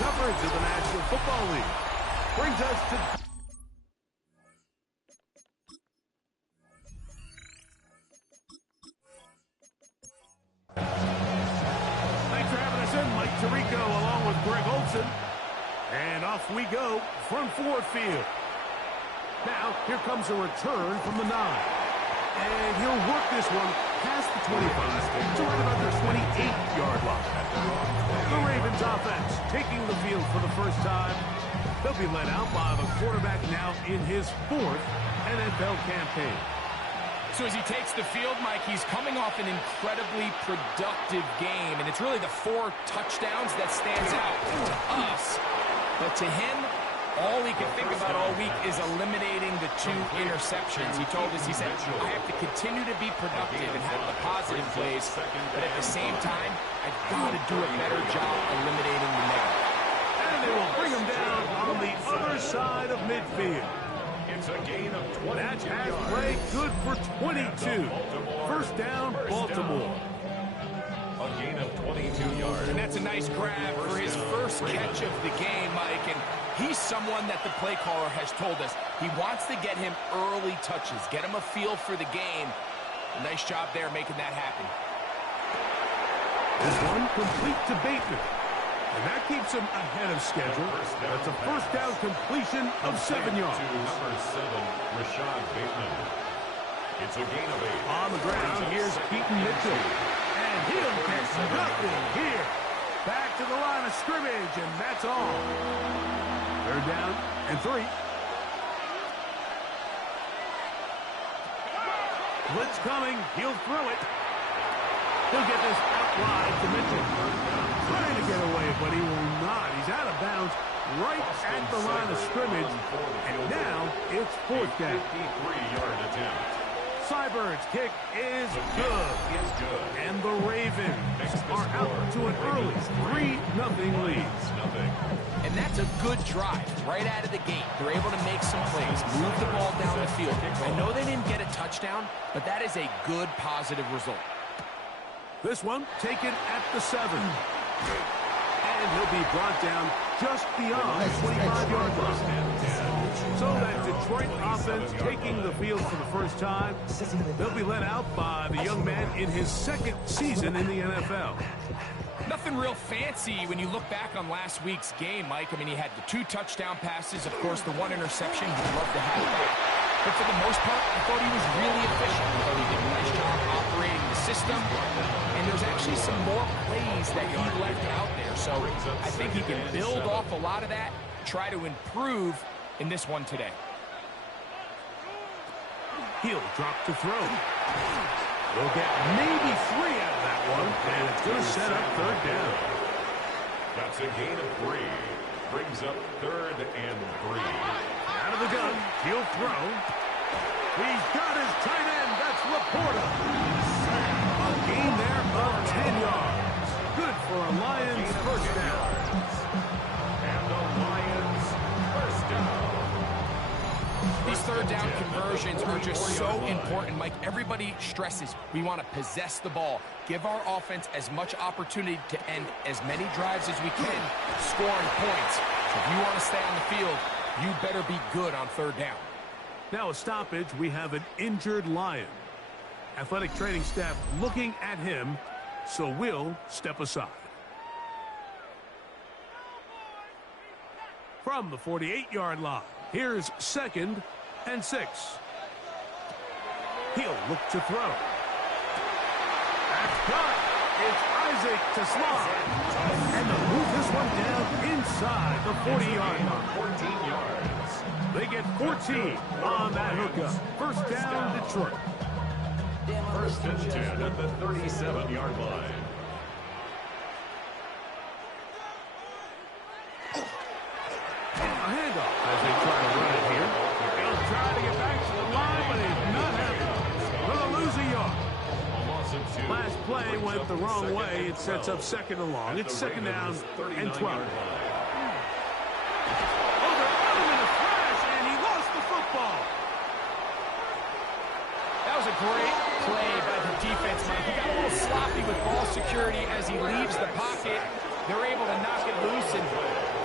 coverage of the National Football League. Brings us to... Thanks for having us in, Mike Tirico, along with Greg Olson. And off we go from Ford Field. Now, here comes a return from the 9. And he'll work this one past the 25 to right about the 28-yard line. The Ravens offense taking the field for the first time. They'll be led out by the quarterback now in his 4th NFL campaign. So as he takes the field, Mike, he's coming off an incredibly productive game. And it's really the 4 touchdowns that stands out to us. But to him, all he can think about all week is eliminating the 2 interceptions. He told us, he said, I have to continue to be productive and have the positive plays, but at the same time, I've got to do a better job eliminating the negative. And they will bring him down on the other side of midfield. It's a gain of 22 That pass play good for 22. First down, Baltimore. A gain of 22 yards. And that's a nice grab for his first catch of the game, Mike. And he's someone that the play caller has told us he wants to get him early touches, get him a feel for the game. Nice job there making that happen. This one complete to Bateman. And that keeps him ahead of schedule. That's a first down completion of 7 yards. To number 7, Rashad Bateman. It's a gain of 8. On the ground, here's Keaton Mitchell. And he'll get nothing here. Back to the line of scrimmage, and that's all. Third down and 3. Blitz coming. He'll throw it. He'll get this out wide to Mitchell. Trying to get away, but he will not. He's out of bounds right at the line of scrimmage. And now it's 4th down. 53-yard attempt. Cybird's kick is good. And the Ravens are out to an early 3-0 lead. And that's a good drive right out of the gate. They're able to make some plays, move the ball down the field. I know they didn't get a touchdown, but that is a good positive result. This one taken at the 7. And he'll be brought down just beyond the 25-yard line. So that Detroit offense taking the field for the first time. They'll be led out by the young man in his 2nd season in the NFL. Nothing real fancy when you look back on last week's game, Mike. I mean, he had the 2 touchdown passes, of course, the 1 interception. He'd love to have that. But for the most part, I thought he was really efficient. I thought he did a nice job operating the system. And there's actually some more plays that he left out there. So I think he can build off a lot of that, try to improve in this one today. He'll drop to throw. We'll get maybe 3 out of that one. And it's going to set up 3rd down. That's a gain of 3. Brings up 3rd and 3. Out of the gun, he'll throw. He's got his tight end. That's Laporta. A gain there of 10 yards. Good for a Lions first down. And the Lions first down. These 3rd down conversions are just so important, Mike. Everybody stresses we want to possess the ball, give our offense as much opportunity to end as many drives as we can, scoring points. So if you want to stay on the field, you better be good on 3rd down. Now a stoppage, we have an injured Lion. Athletic training staff looking at him, so we'll step aside. From the 48-yard line, here's 2nd and 6. He'll look to throw. That's good. It's Isaac to slide. And they'll move this one down inside the 40-yard line. 14 yards. They get 14 on that hookup. First down, Detroit. 1st and 10 at the 37-yard line. A handoff as they try to run it here. He'll try to get back to the line, but he's not happening. Gonna lose a yard. Last play went the wrong way. It sets up 2nd and long. It's 2nd down and 12. Oh, they're out in a crash, and he lost the football. That was a great play by the defense, Mike. He got a little sloppy with ball security as he leaves the pocket. they're able to knock it loose and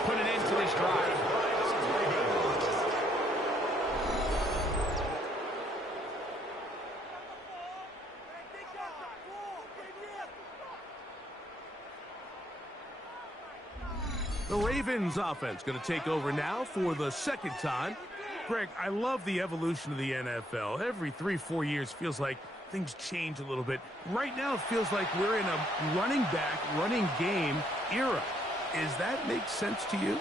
put an end to this drive. The Ravens offense going to take over now for the second time. Greg, I love the evolution of the NFL. Every 3-4 years feels like things change a little bit. Right now it feels like we're in a running back, running game era. Does that make sense to you?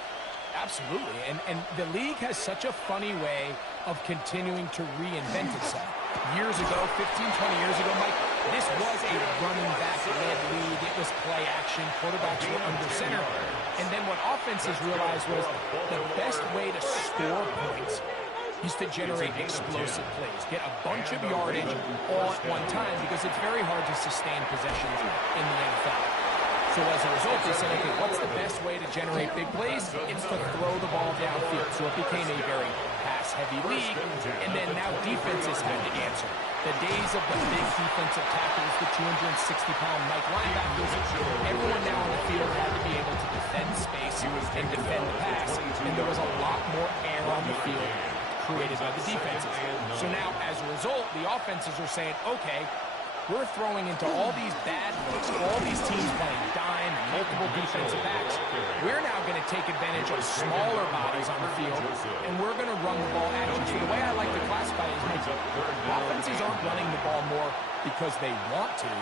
Absolutely, and the league has such a funny way of continuing to reinvent itself. Years ago, 15, 20 years ago, Mike, this was a running back-led league. It was play action. Quarterbacks were under center. And then what offenses realized was the best way to score points is to generate explosive plays. Get a bunch of yardage all at one time because it's very hard to sustain possessions in the NFL. So as a result, they said, okay, what's the best way to generate big plays? It's to throw the ball downfield. So it became a very pass-heavy league, and then now defenses had to answer. The days of the big defensive tackles, the 260-pound Mike linebackers, everyone now on the field had to be able to defend space and defend the pass, and there was a lot more air on the field created by the defenses. So now, as a result, the offenses are saying, okay, we're throwing into all these bad looks, all these teams playing dime, multiple defensive backs. We're now going to take advantage of smaller bodies on the field, and we're going to run the ball at you. So the way I like to classify it is, Mike, offenses aren't running the ball more because they want to.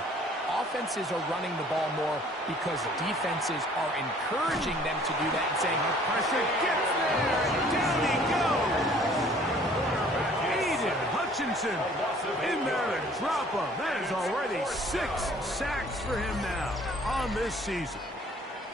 Offenses are running the ball more because defenses are encouraging them to do that and saying, pressure gets there, and down he goes. Hutchinson in there to drop him. That is already 6 sacks for him now on this season.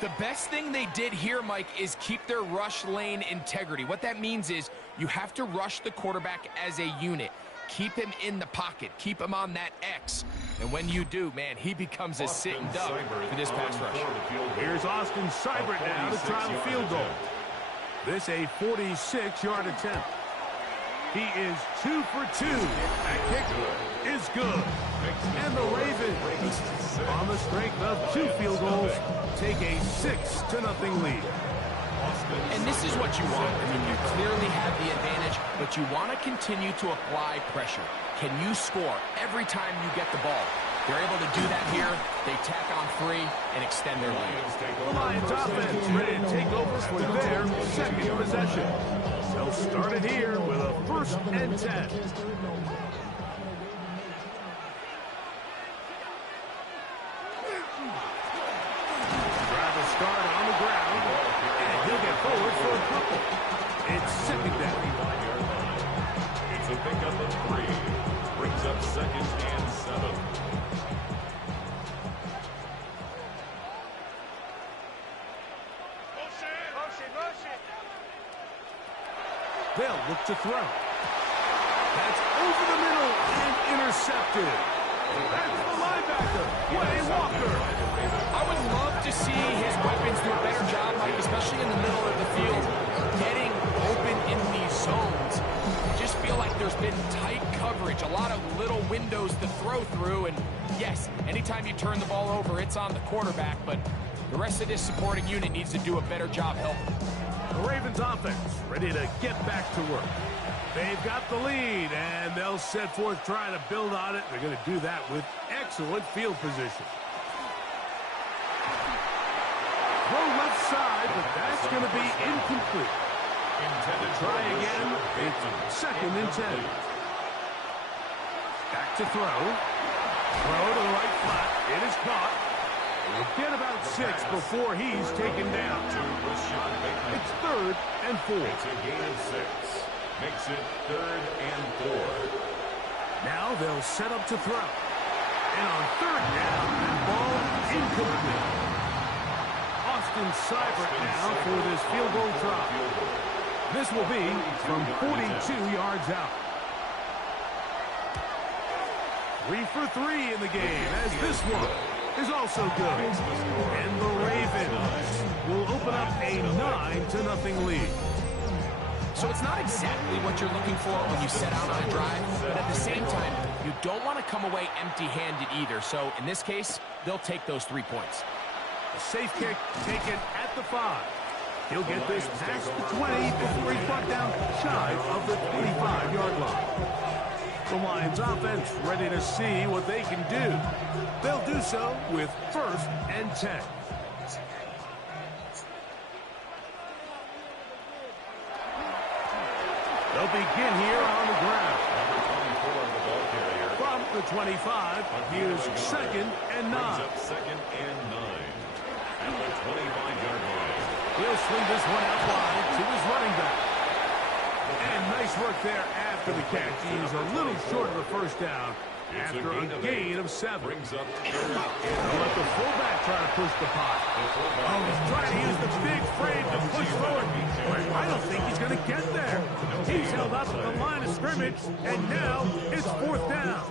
The best thing they did here, Mike, is keep their rush lane integrity. What that means is you have to rush the quarterback as a unit. Keep him in the pocket. Keep him on that X. And when you do, man, he becomes a sitting duck for this pass rush. Here's Austin Seibert now to try the field goal. This a 46-yard attempt. He is 2 for 2. That kick is good. And the Ravens, on the strength of 2 field goals, take a 6-0 lead. And this is what you want. I mean, you clearly have the advantage, but you want to continue to apply pressure. Can you score every time you get the ball? They're able to do that here. They tack on 3 and extend their lead. The Lions offense ready to take over for their second possession. They'll start it here with a 1st and 10. Travis start on the ground, and he'll get forward for a couple. It's 2nd down. It's a pickup of 3. Brings up 2nd and 7. They'll look to throw. That's over the middle and intercepted. That's the linebacker, Wayne Walker. I would love to see his weapons do a better job, Mike, especially in the middle of the field, getting open in these zones. I just feel like there's been tight coverage, a lot of little windows to throw through, and yes, anytime you turn the ball over, it's on the quarterback, but the rest of this supporting unit needs to do a better job helping. The Ravens offense ready to get back to work. They've got the lead, and they'll set forth trying to build on it. They're going to do that with excellent field position. Throw left side, but that's going to be incomplete. Try again. It's 2nd and 10. Back to throw. Throw to the right flat. It is caught. We'll get about 6 before he's taken down. It's 3rd and 4. It's a gain of 6. Makes it 3rd and 4. Now they'll set up to throw. And on 3rd down, that ball incomplete. Austin Seibert now for this field goal try. This will be from 42 yards out. 3 for 3 in the game, as this one is also good. And the Ravens will open up a 9-0 lead. So it's not exactly what you're looking for when you set out on a drive, but at the same time, you don't want to come away empty-handed either. So in this case, they'll take those 3 points. A safe kick taken at the 5. He'll get this past the 20 before he's brought down shy of the 25-yard line. The Lions offense ready to see what they can do. They'll do so with 1st and 10. They'll begin here on the ground. From the 25, here's 2nd and 9. Second and 9 at the 25-yard line. He'll swing this one out wide to his running back. And nice work there after the catch. He's a little short of the first down after a gain of 7. Brings up They'll let the fullback try to push the pot. Oh, he's trying to use the big frame to push forward. But I don't think he's going to get there. He's held up at the line of scrimmage, and now it's 4th down.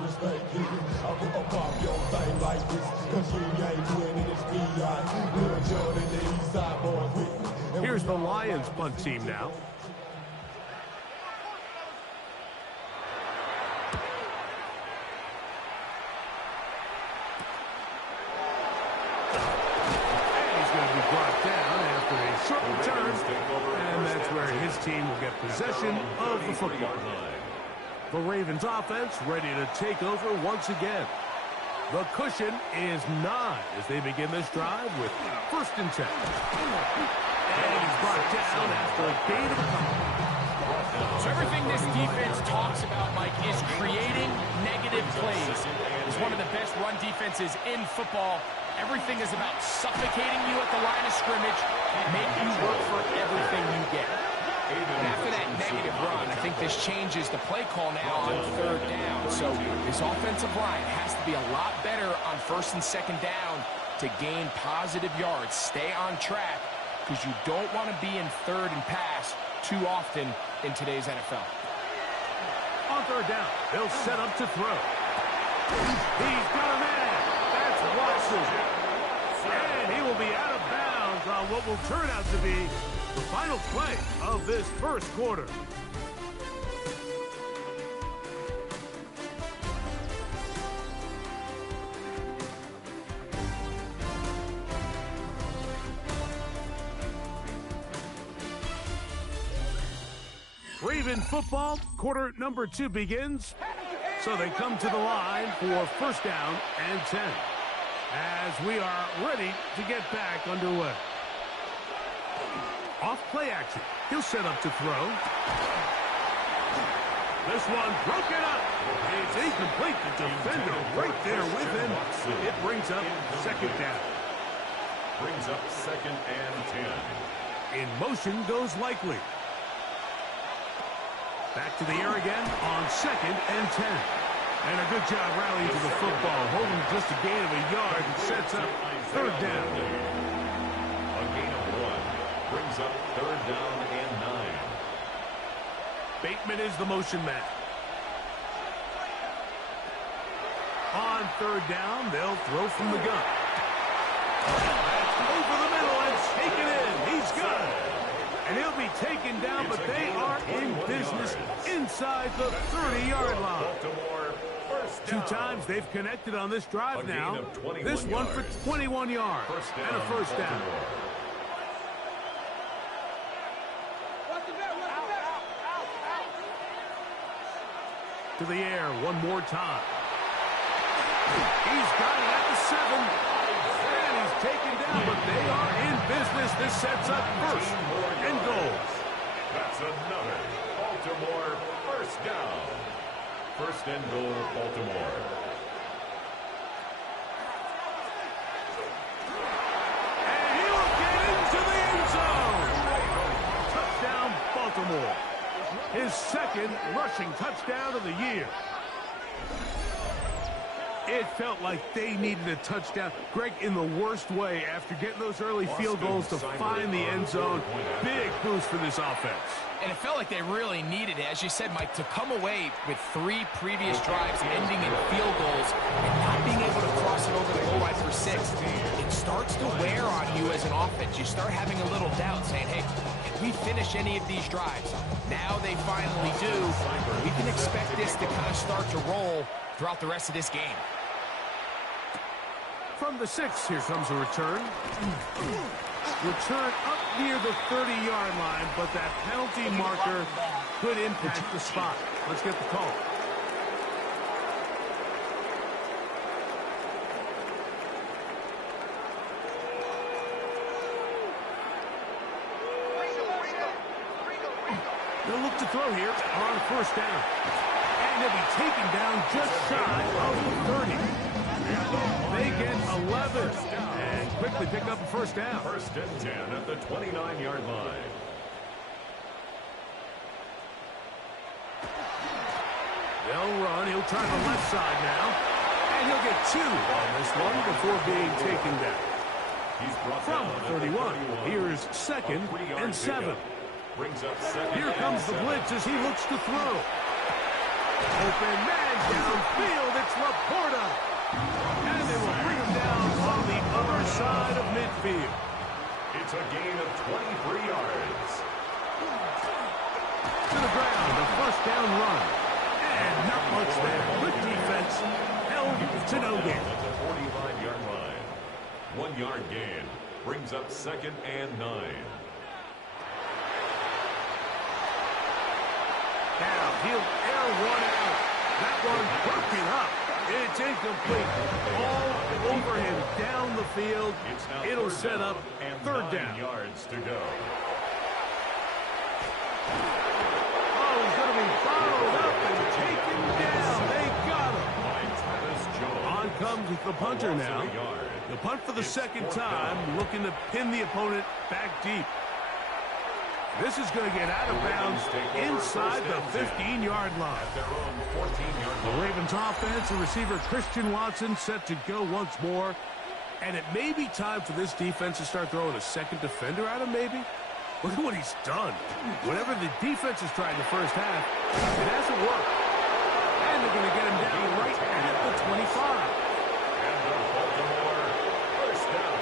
Here's the Lions punt team now. Short return, and that's where his team will get possession of the football. The Ravens offense ready to take over once again. The cushion is 9 as they begin this drive with 1st and 10. And he's brought down after a gain of a couple. So everything this defense talks about, Mike, is creating negative plays. It's one of the best run defenses in football. Everything is about suffocating you at the line of scrimmage, make you work for everything you get. And after that negative run, I think this changes the play call now on 3rd down. So this offensive line has to be a lot better on 1st and 2nd down to gain positive yards. Stay on track because you don't want to be in 3rd and pass too often in today's NFL. On 3rd down, they'll set up to throw. He's got a man. That's Watson. And he will be out of bounds on what will turn out to be the final play of this 1st quarter. Raven football, quarter number 2 begins. So they come to the line for 1st down and 10. As we are ready to get back underway. Off play action. He'll set up to throw. This one broken up. It's incomplete. The defender right there with him. It brings up 2nd down. Brings up 2nd and 10. In motion goes Likely. Back to the air again on 2nd and 10. And a good job rallying to the football, holding just a gain of a yard and sets up 3rd down. A gain of 1 brings up 3rd down and 9. Bateman is the motion man. On 3rd down, they'll throw from the gun. That's over the middle and taken in. He's good. And he'll be taken down, but they are in business inside the 30-yard line. 2 times they've connected on this drive now. This one for 21 yards and a 1st down. To the air one more time. He's got it at the 7. And he's taken down, but they are in business. This sets up 1st and goal. That's another Baltimore 1st down. 1st and goal, Baltimore. And he'll get into the end zone. Touchdown, Baltimore. His 2nd rushing touchdown of the year. It felt like they needed a touchdown. Greg, in the worst way, after getting those early field goals to find the end zone. Big boost for this offense. And it felt like they really needed it, as you said, Mike, to come away with 3 previous drives ending in field goals and not being able to cross it over the goal line for 6. It starts to wear on you as an offense. You start having a little doubt, saying, hey, can we finish any of these drives? Now they finally do. We can expect this to kind of start to roll throughout the rest of this game. From the 6, here comes a return. Return up near the 30-yard line, but that penalty marker could impact the spot. Let's get the call. They'll look to throw here on first down. And he'll be taken down just shy of the 30. They get 11 and quickly pick up a first down. First and 10 at the 29-yard line. They'll run. He'll try the left side now. And he'll get 2 on this one before being taken down. He's brought From down 31, here's second and 7. Brings up second. Here comes the blitz as he looks to throw. Open man downfield. It's Laporta. And they will bring him down on the other side of midfield. It's a gain of 23 yards. To the ground, a first down run. And not much there. Good defense. Held to no gain. At the 45-yard line. 1 yard gain. Brings up second and 9. Now he'll air one out. That one broken up. It's incomplete. All over him down the field. It'll set up third down. 9 yards to go. Oh, he's going to be followed up and taken down. They got him. By Travis Jones. On comes the punter now. The punt for the second time, looking to pin the opponent back deep. This is going to get out of bounds inside the 15-yard line. At their own 14-yard The line. Ravens offense and receiver Christian Watson set to go once more. And it may be time for this defense to start throwing a second defender at him, maybe. Look at what he's done. Whatever the defense has tried in the first half, it hasn't worked. And they're going to get him down right at the 25. And the Baltimore first down.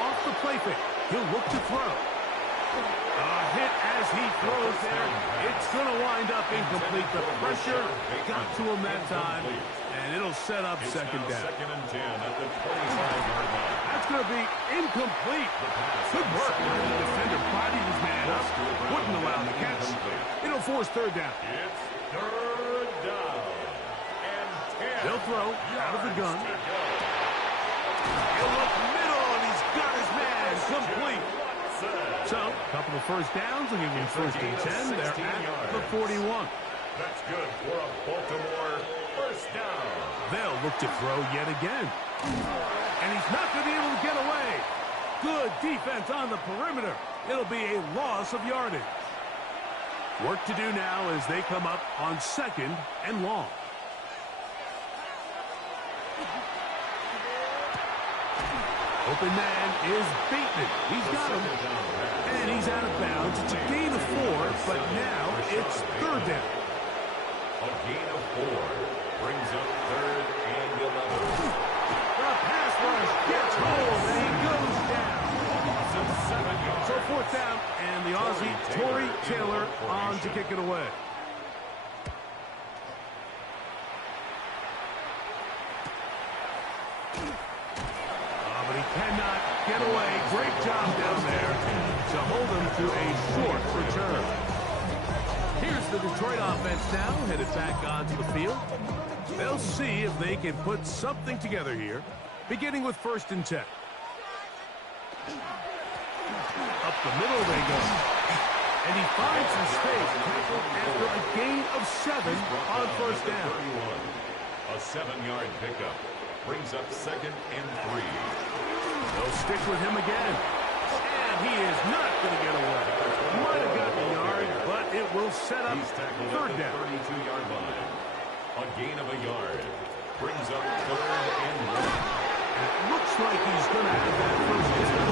Off the play fake. He'll look to throw. A hit as he throws there. It's going to wind up incomplete. The pressure got to him that time, and it'll set up second down. Second and 10 at the 25-yard line. That's going to be incomplete. Good work. The defender bodied his man up. Wouldn't allow the catch. It'll force third down. It's third down. And 10. They'll throw out of the gun. to go. He'll look middle, and he's got his man complete. So, a couple of first downs will give him first and 10. They're at the 41. That's good for a Baltimore first down. They'll look to throw yet again. And he's not going to be able to get away. Good defense on the perimeter. It'll be a loss of yardage. Work to do now as they come up on second and long. Open man is Bateman. He's got him. And he's out of bounds. It's a gain of 4, but now it's third down. A gain of 4 brings up third and 11. The pass rush gets home, and he goes down. Loss of 7 yards. So fourth down, and the Aussie Tory Taylor on to kick it away. But he cannot get away. Great job down there to hold him to a short return. Here's the Detroit offense now, headed back onto the field. They'll see if they can put something together here, beginning with first and 10. Up the middle they go. And he finds some space after a gain of 7 on first down. A 7-yard pickup brings up second and 3. They'll stick with him again. And he is not going to get away. Might have gotten a yard, but it will set up He's tackled third at the down. 32-yard line. A gain of a yard brings up third and 1. It looks like he's going to have that first down.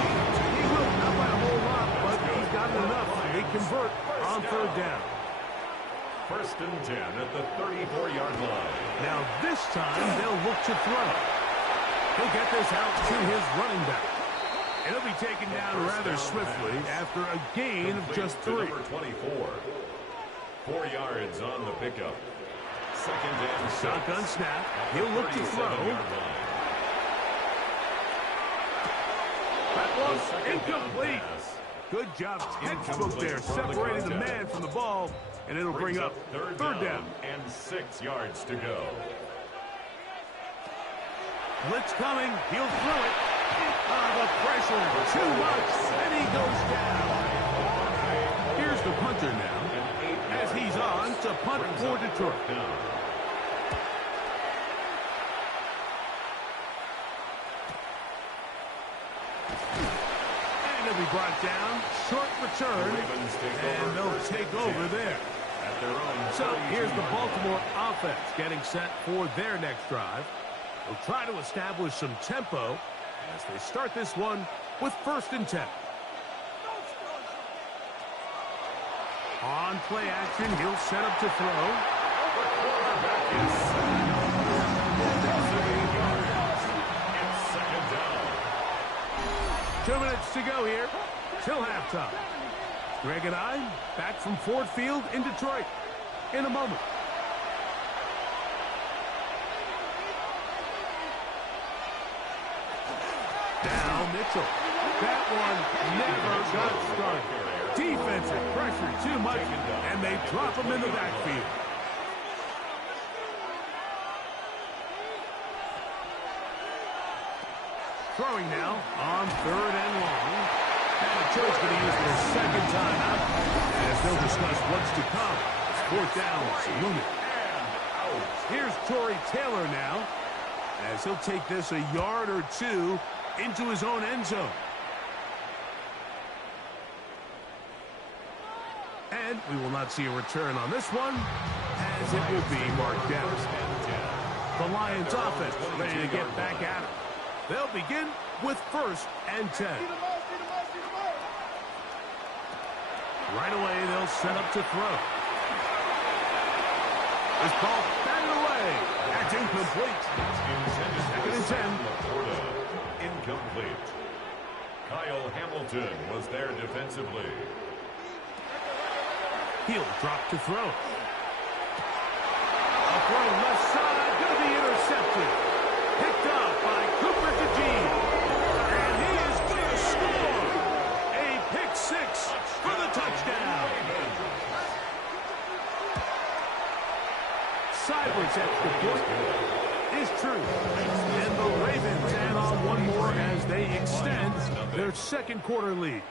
He will, not by a whole lot, but he's got enough. They convert on third down. First and 10 at the 34-yard line. Now this time they'll look to throw. He'll get this out to his running back. It'll be taken down rather swiftly after a gain of just 3. Number 24. 4 yards on the pickup. second and 6. Shotgun snap. He'll look to throw. That was incomplete. Good job, textbook there, separating the man from the ball, and it'll bring up third down. And 6 yards to go. Blitz coming. He'll throw it. The pressure, too much, and he goes down. Here's the punter now, as he's on to punt for Detroit. And he'll be brought down. Short return, and they'll take over there. So here's the Baltimore offense getting set for their next drive. They'll try to establish some tempo as they start this one with 1st and 10. On play action, he'll set up to throw. 2 minutes to go here till halftime. Greg and I back from Ford Field in Detroit in a moment. Now Mitchell. That one never got started. Defensive pressure too much, and they drop him in the backfield. Throwing now on 3rd and long. And Detroit's going to use their 2nd time out as they'll discuss what's to come. 4th down, looming. Here's Tory Taylor now as he'll take this a yard or 2 into his own end zone. And we will not see a return on this one, as it will be marked down. The Lions offense ready to get back at it. They'll begin with 1st and 10. Right away, they'll set up to throw. This ball batted away. That's incomplete. 2nd and 10. Incomplete. Kyle Hamilton was there defensively. He'll drop to throw. A throw left side, going to be intercepted. Picked up by Cooper DeJean. And he is going to score. A pick 6 for the touchdown. Cyber's extra point is true. And the Ravens add on one more as they extend their 2nd quarter lead.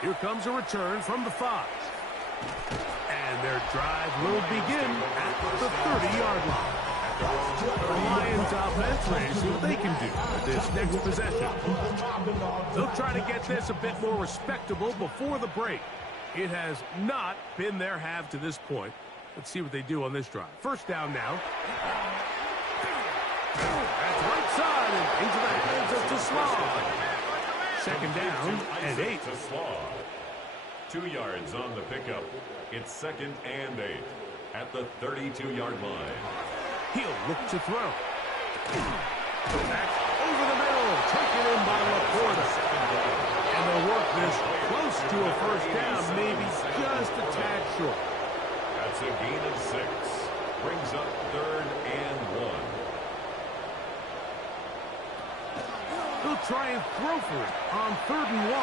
Here comes a return from the 5. And their drive will begin at the 30-yard line. The Lions offense ready to see what they can do with this next possession. They'll try to get this a bit more respectable before the break. It has not been their half to this point. Let's see what they do on this drive. 1st down now. That's right side and into the hands of Taslaw. 2nd down and 8. 2 yards on the pickup. It's 2nd and 8 at the 32-yard line. He'll look to throw. That's over the middle. Taken in by Laporta. And they'll work this close to a 1st down, maybe just a tad short. That's a gain of 6. Brings up 3rd and 1. They'll try and throw for it on 3rd and 1.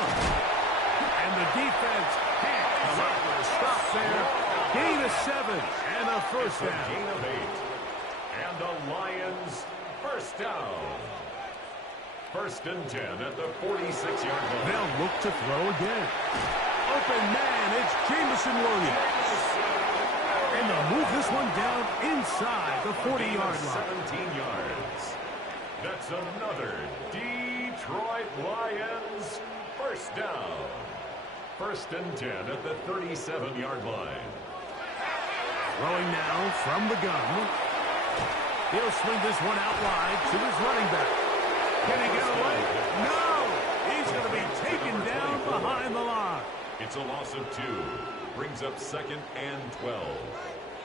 And the defense can't come up with a stop there. Gain of 7 and a 1st down. Gain of 8. And the Lions 1st down. 1st and 10 at the 46-yard line. They'll look to throw again. Open man, it's Jameson Williams. And they'll move this one down inside the 40-yard line. 17 yards. That's another Detroit Lions 1st down. 1st and 10 at the 37-yard line. Throwing now from the gun. He'll swing this one out wide to his running back. Can he get away? No! He's going to be taken down behind the line. It's a loss of 2. Brings up 2nd and 12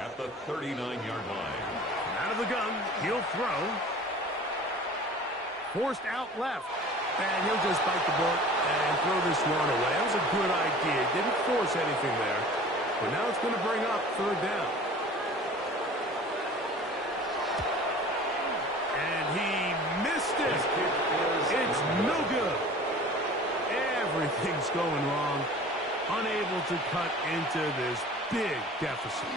at the 39-yard line. Out of the gun, he'll throw. Forced out left. And he'll just bite the bullet and throw this one away. That was a good idea. Didn't force anything there. But now it's going to bring up 3rd down. It's no good. Everything's going wrong. Unable to cut into this big deficit.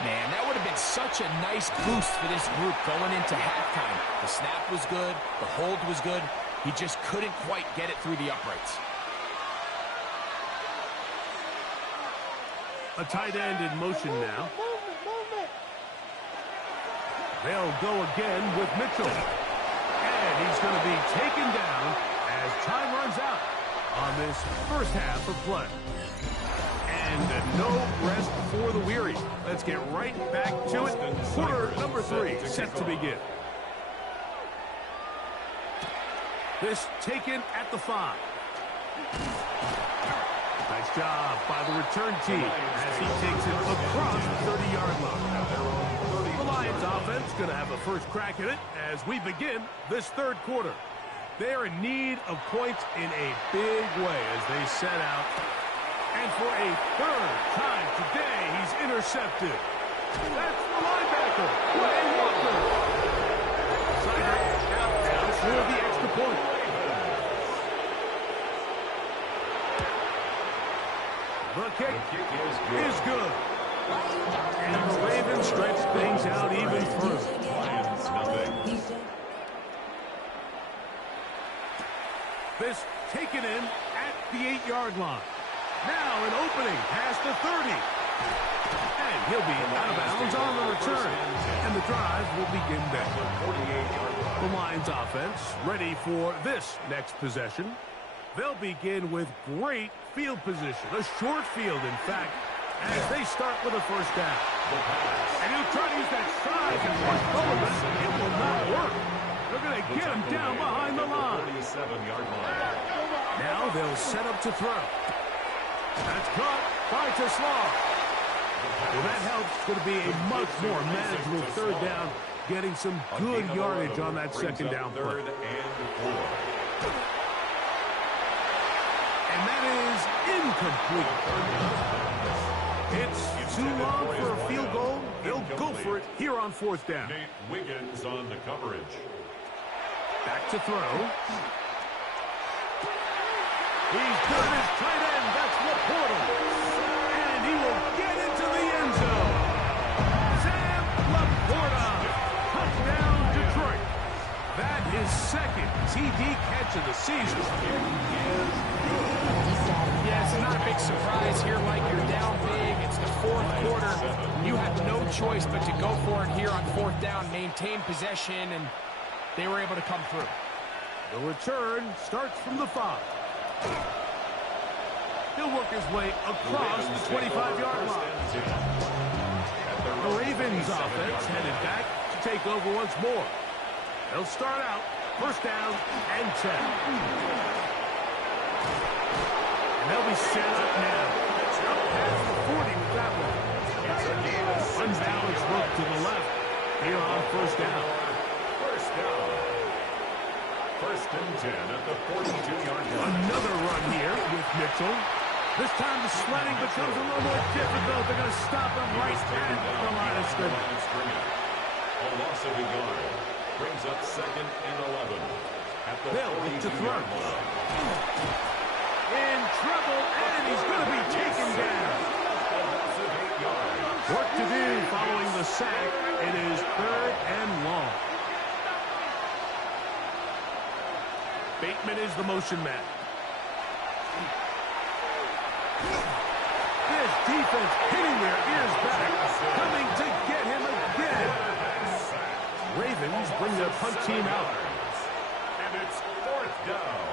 Man, that would have been such a nice boost for this group going into halftime. The snap was good. The hold was good. He just couldn't quite get it through the uprights. A tight end in motion now. They'll go again with Mitchell. And he's going to be taken down as time runs out on this first half of play. And no rest for the weary. Let's get right back to it. Quarter number 3 set to begin. This taken at the 5. Nice job by the return team as he takes it across the 30-yard line. The Lions offense going to have a first crack at it as we begin this third quarter. They are in need of points in a big way as they set out. And for a third time today, he's intercepted. That's the linebacker, Quay Walker. Sider out now for the extra point. The kick is good. And the Ravens stretch things out even further. Lions nothing. This taken in at the 8-yard line. Now an opening past the 30. And he'll be out of bounds on the return. And the drive will begin then. The Lions offense ready for this next possession. They'll begin with great field position. A short field, in fact, as they start with a first down. And he'll try to use that size and push forward. It will not work. They're going to get him down behind the line. 47-yard line. Now they'll set up to throw. That's caught by Tesla. Well, that helps. It's going to be a much more manageable third down, getting some good yardage on that second down play. Third and 4. And that is incomplete. It's too long for a field goal. They'll go for it here on fourth down. Nate Wiggins on the coverage. Back to throw. He's got his tight end. That's Laporta. And he will get into the end zone. Sam Laporta. Touchdown, Detroit. That is second TD catch of the season. Yeah, it's not a big surprise here, Mike. You're down big. It's the fourth quarter. You have no choice but to go for it here on fourth down, maintain possession, and they were able to come through. The return starts from the 5. He'll work his way across the 25-yard line. The Ravens offense headed back to take over once more. They'll start out first down and 10. And they'll be set up now. Up past the 40 with that one. Unbalanced look to the left here on first down. First down. First and 10 at the 42-yard line. Another run here with Mitchell. This time the sledding becomes a little more difficult. They're going to stop him right at the line of scrimmage. A loss of a yard brings up second and 11 at the Bill to throw. 42-yard line. In trouble, and he's going to be taken down. Work to do following the sack. It is third and long. Bateman is the motion man. This defense hitting their ears back, coming to get him again. Ravens bring their punt team out. And it's fourth down.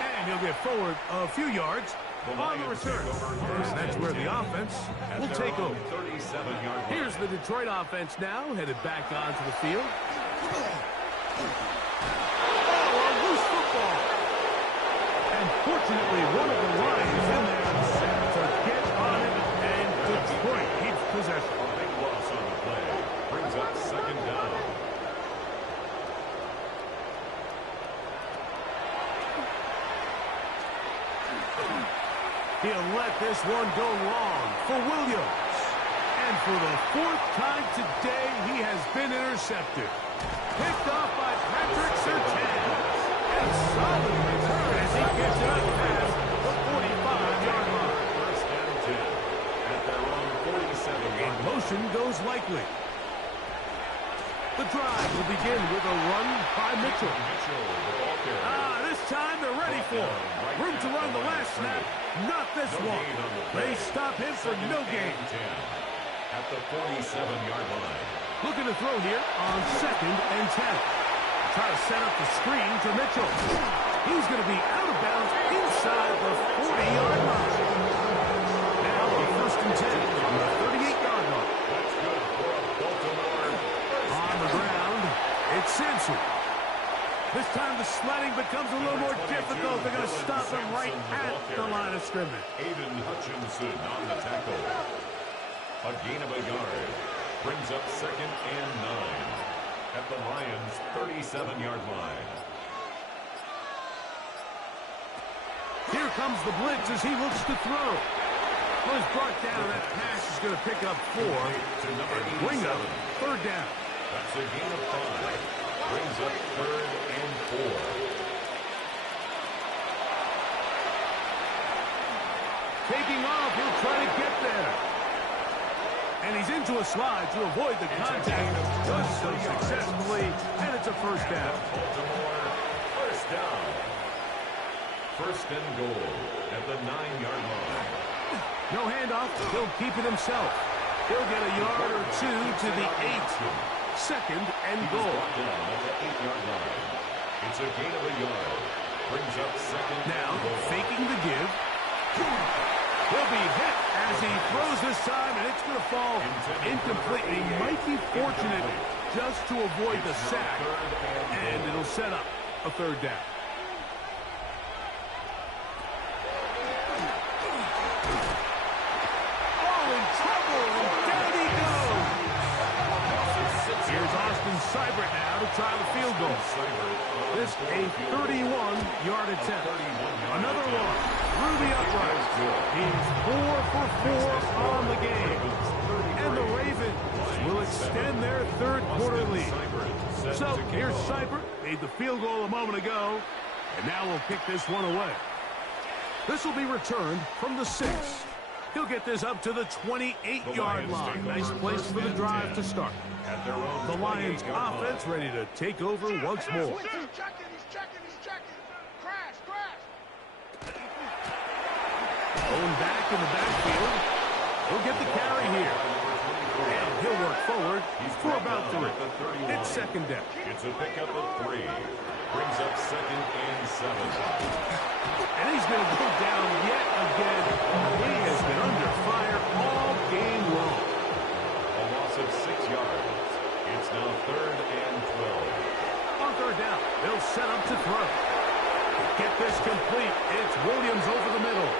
And he'll get forward a few yards on the return. And that's where the offense will take over. 37-yard line. Here's the Detroit offense now, headed back onto the field. Oh, a loose football. And fortunately, one of the Lions in there to get on it, and Detroit keeps possession. A big loss on the play. Brings up second down. He'll let this one go long for Williams. And for the fourth time today, he has been intercepted. Picked off by Patrick Surtain. And solid return as he gets it up past the 45-yard line. First and 10 at their own 47-yard line. Motion goes likely. The drive will begin with a run by Mitchell. This time they're ready for it. Room to run the last snap. Not this one. They stop him for no gain. At the 47-yard line. Looking to throw here on 2nd and 10. Try to set up the screen to Mitchell. He's going to be out of bounds inside the 40-yard line. Now a 1st and 10 on the 38-yard line. That's good for a Baltimore. On the ground, it's Sampson. This time the sledding becomes a little more difficult. They're going to stop him right at the line of scrimmage. Aiden Hutchinson on the tackle. A gain of a yard. Brings up 2nd and 9 at the Lions' 37-yard line. Here comes the blitz as he looks to throw. Well, he's brought down, and that pass is going to pick up 4 and bring up 3rd down. That's a gain of 5. Brings up 3rd and 4. Taking off, he'll try to get there. And he's into a slide to avoid the contact. Does so successfully, and it's a 1st down. Baltimore, 1st down. 1st and goal at the 9-yard line. No handoff, he'll keep it himself. He'll get a yard or 2 to the 8. 2nd and goal. Down at the 8-yard line. It's a gain of a yard. Brings up 2nd. Now, faking the give. He'll be hit as he throws this time, and it's going to fall incomplete. He might be fortunate just to avoid the sack, and it'll set up a 3rd down. Oh, in trouble, and down he goes. Here's Austin Seibert now to try the field goal. This a 31-yard attempt. Another one through the uprights. He's 4 for 4 on the game. And the Ravens will extend their 3rd quarter lead. So here's Seibert. Made the field goal a moment ago. And now we'll kick this one away. This will be returned from the 6. He'll get this up to the 28-yard line. Nice place for the drive to start. The Lions offense ready to take over once more. He's checking. Crash. Going back in the backfield. He'll get the carry here. And he'll work forward for about 3. It's 2nd down. It's a pickup of 3. Brings up 2nd and 7. And he's going to go down yet again. He has been under fire all game long. A loss of 6 yards. It's now 3rd and 12. On 3rd down, they'll set up to throw. To get this complete, it's Williams over the middle.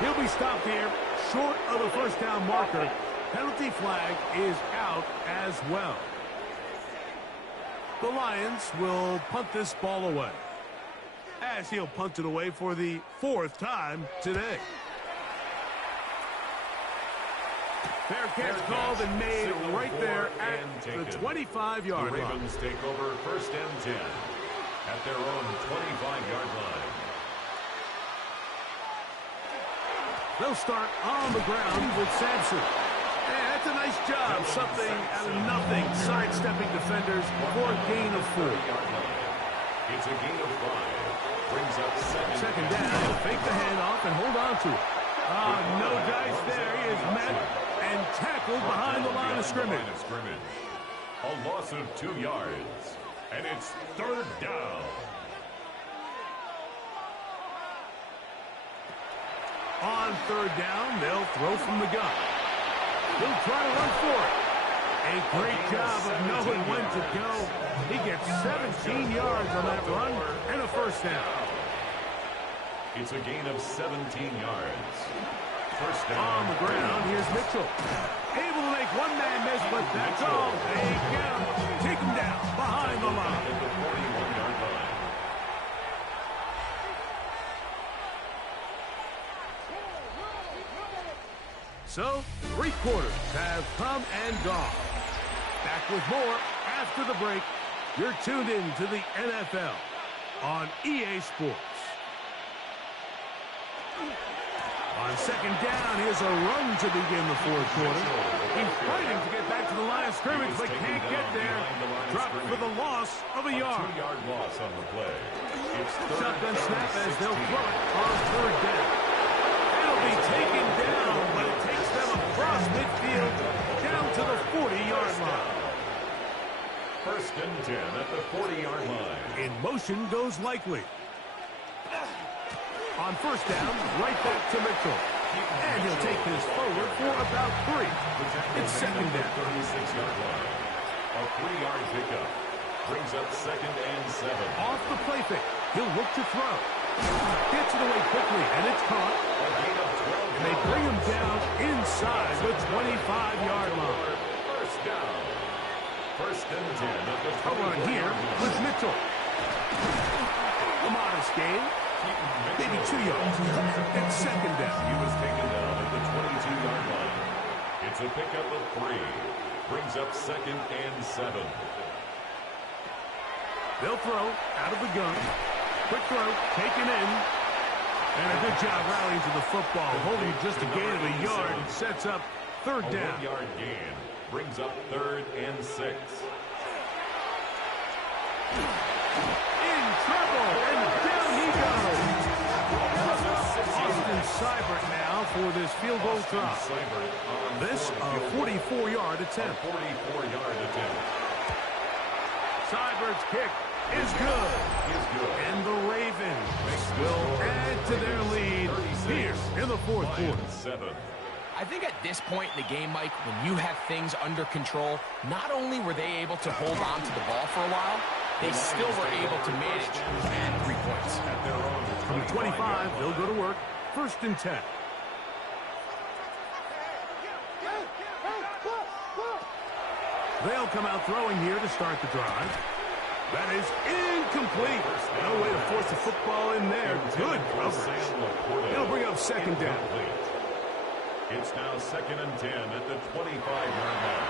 He'll be stopped here, short of the 1st down marker. Penalty flag is out as well. The Lions will punt this ball away, as he'll punt it away for the 4th time today. Fair catch called and made right there at the 25-yard line. The Ravens take over 1st and 10 at their own 25-yard line. They'll start on the ground with Sampson. And that's a nice job. Something out of nothing. Sidestepping defenders for a gain of 4. It's a gain of 5. Brings up 2nd down. Fake the handoff and hold on to it. No dice there. He is met and tackled behind the line of scrimmage. A loss of 2 yards. And it's 3rd down. On 3rd down, they'll throw from the gun. He'll try to run for it. A great job of knowing when to go. He gets 17 yards on that run and a 1st down. It's a gain of 17 yards. 1st down. On the ground, here's Mitchell. Able to make one man miss, but that's all. They get him. Take him down behind the line. At the 41-yard line. So, 3 quarters have come and gone. Back with more after the break. You're tuned in to the NFL on EA Sports. On second down, here's a run to begin the 4th quarter. He's fighting to get back to the line of scrimmage, but can't get there. Dropped for the loss of a yard. 2-yard loss on the play. Shotgun snap as they'll throw it on 3rd down. It'll be taken down, but it takes them across midfield down to the 40-yard line. 1st and 10 at the 40-yard line. In motion goes Likely. On 1st down, right back to Mitchell. And he'll take this forward for about 3. It's 2nd down. 36-yard line. A 3-yard pickup. Brings up 2nd and 7. Off the play fake. He'll look to throw. Gets it away quickly, and it's caught. A gain of 12. And they bring him down inside the 25-yard line. 1st down. 1st and 10 at the 20. A run here with Mitchell. A modest gain. Maybe 2 yards. It's 2nd down. He was taken down at the 22-yard line. It's a pickup of 3. Brings up 2nd and 7. They'll throw out of the gun. Quick throw, taken in. And a good job rallying to the football. Holding just a gain of a yard. Sets up 3rd down. A 1-yard gain. Brings up 3rd and 6. In trouble, and down he goes. Austin Seibert now for this field goal try. This a 44-yard attempt. 44-yard attempt. Seibert's kick is good. And the Ravens will add to their lead here in the 4th quarter. 7. I think at this point in the game, Mike, when you have things under control, not only were they able to hold on to the ball for a while, they still were able to manage and 3 points. From the 25, they'll go to work. 1st and 10. They'll come out throwing here to start the drive. That is incomplete. No way to force the football in there. Good coverage. It'll bring up 2nd down. It's now 2nd and 10 at the 25-yard line.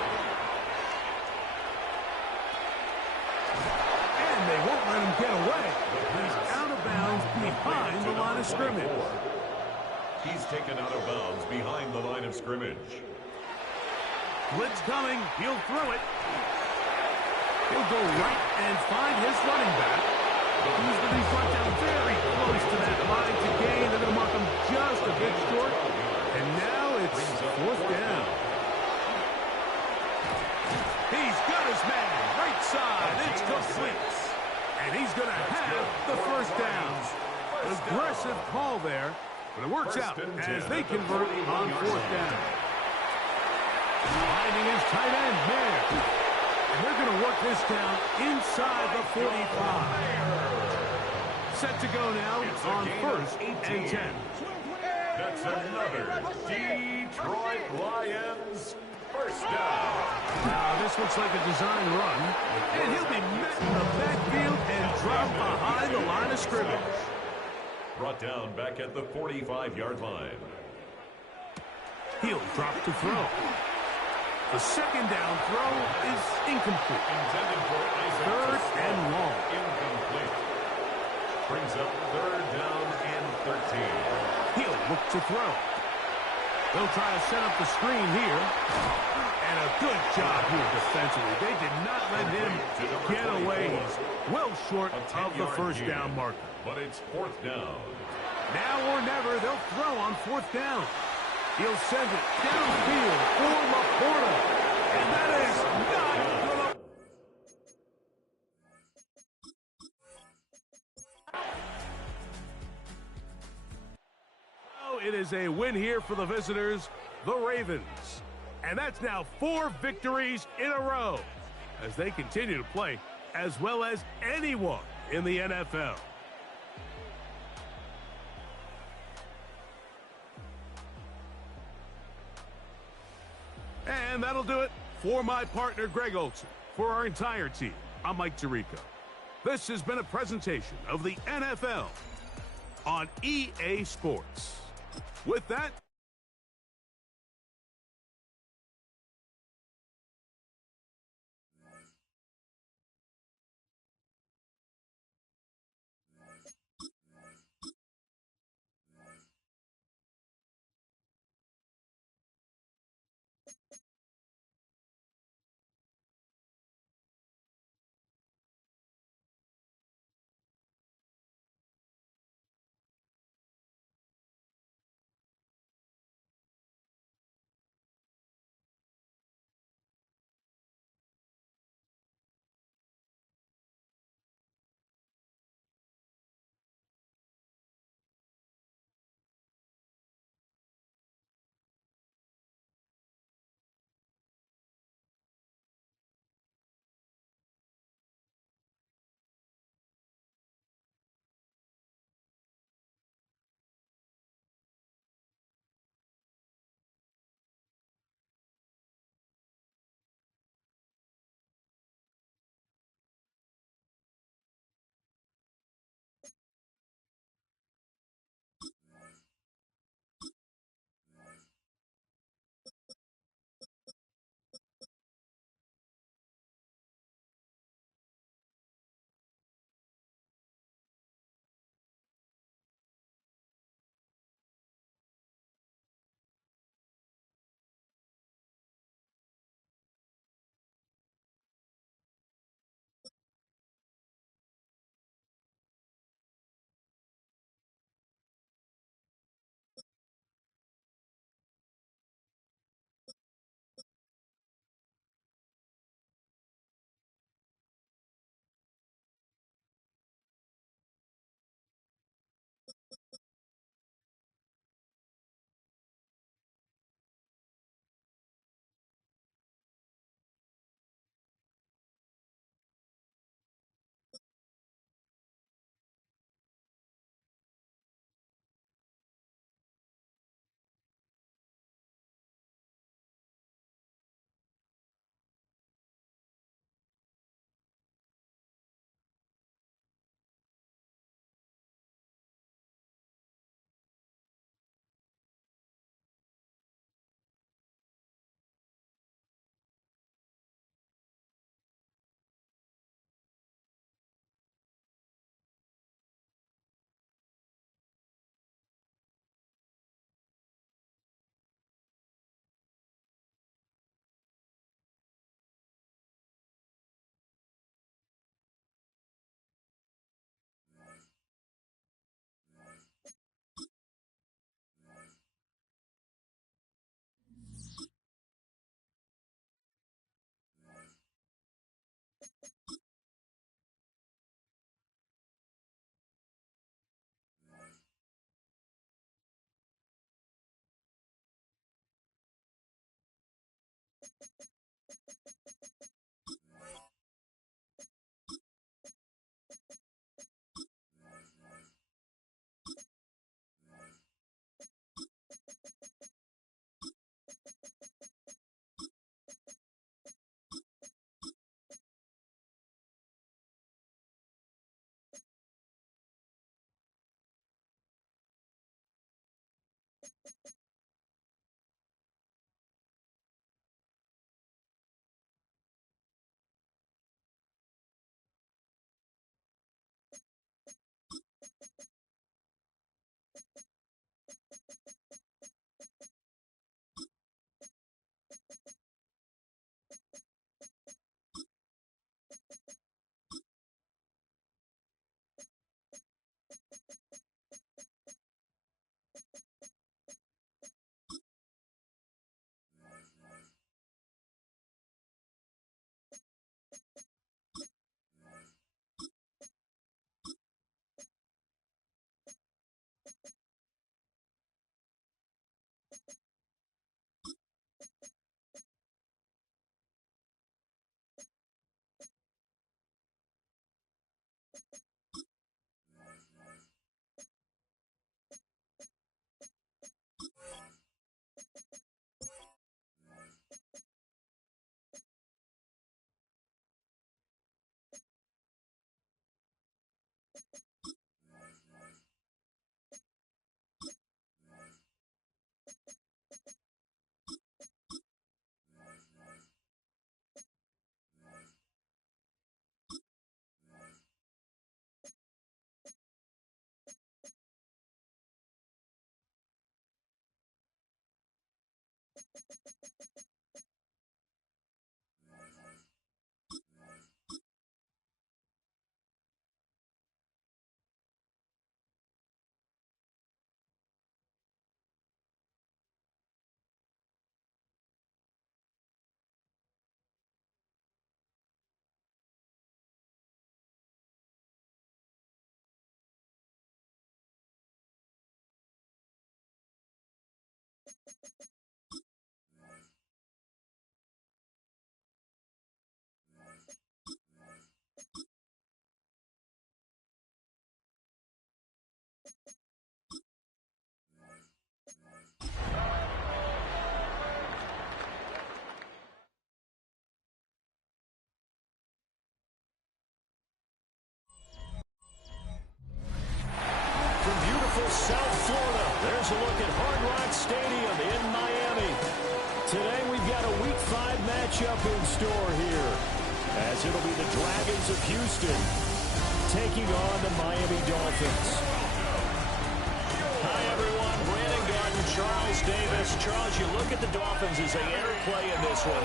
And they won't let him get away. He's out of bounds behind the line of scrimmage. He's taken out of bounds behind the line of scrimmage. Blitz coming. He'll throw it. He'll go right and find his running back. He's going to be brought down very close to that line to gain. They're going to mark him just a bit short. And now it's 4th down. He's got his man. Right side. It's complete. And he's going to have the 1st down. Aggressive call there. But it works out as they convert on 4th down. Finding his tight end, Mayer. And they're going to work this down inside the 45. Set to go now on 1st and 10. That's another Detroit Lions 1st down. Now this looks like a design run. And he'll be met in the backfield and dropped behind the line of scrimmage. Brought down back at the 45-yard line. He'll drop to throw. The 2nd down throw is incomplete. Intended for Isaac. 3rd and long. Incomplete. Brings up 3rd down and 13. He'll look to throw. They'll try to set up the screen here. And a good job here defensively. They did not let him get away. He's well short of the 1st down marker. But it's 4th down. Now or never, they'll throw on 4th down. He'll send it downfield for Laporta. And that is not good. Oh, it is a win here for the visitors, the Ravens. And that's now 4 victories in a row as they continue to play as well as anyone in the NFL. And that'll do it for my partner, Greg Olson. For our entire team, I'm Mike Tirico. This has been a presentation of the NFL on EA Sports. With that, beautiful South Florida. There's a look at Hard Rock Stadium in Miami. Today we've got a Week 5 matchup in store here, as it'll be the Dragons of Houston taking on the Miami Dolphins. Hi, everyone. Brandon Garden, Charles Davis. Charles, you look at the Dolphins as they enter play in this one.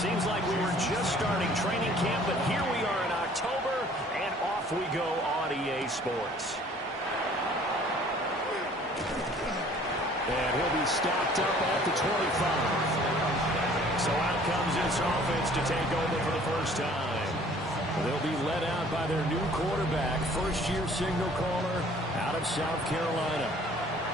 Seems like we were just starting training camp, but here we are in October, and off we go on EA Sports. And he'll be stopped up at the 25. So out comes this offense to take over for the first time. They'll be led out by their new quarterback, first-year signal caller out of South Carolina.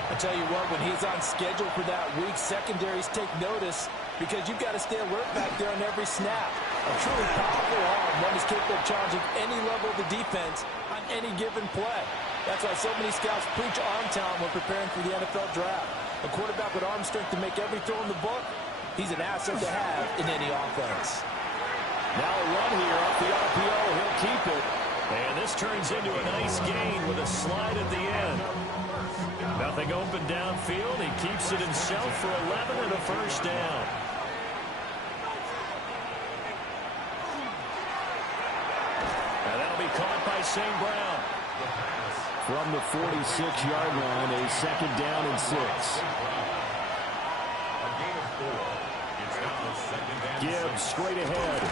I tell you what, when he's on schedule for that week, secondaries take notice because you've got to stay alert back there on every snap. A truly powerful arm, one is capable of challenging any level of the defense on any given play. That's why so many scouts preach arm talent when preparing for the NFL draft. A quarterback with arm strength to make every throw in the book, he's an asset to have in any offense. Now a run here off the RPO. He'll keep it. And this turns into a nice gain with a slide at the end. Nothing open downfield. He keeps it himself for 11 and a first down. And that'll be caught by St. Brown. From the 46-yard line, a second down and 6. Gibbs straight ahead.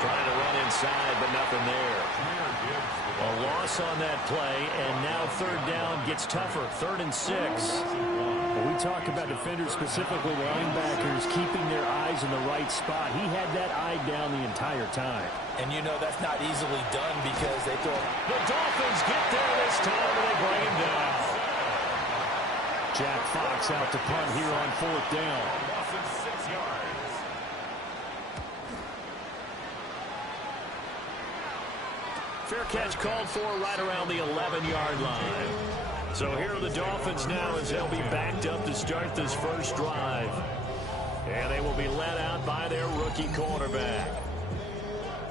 Trying to run inside, but nothing there. A loss on that play, and now third down gets tougher. 3rd and 6. When we talk about defenders, specifically linebackers, keeping their eyes in the right spot, he had that eye down the entire time. And you know that's not easily done because they throw. The Dolphins get there this time, and they bring him down. Jack Fox out to punt here on 4th down. Loss of 6 yards. Fair catch called for right around the 11-yard line. So here are the Dolphins now as they'll be backed up to start this first drive. And they will be led out by their rookie quarterback.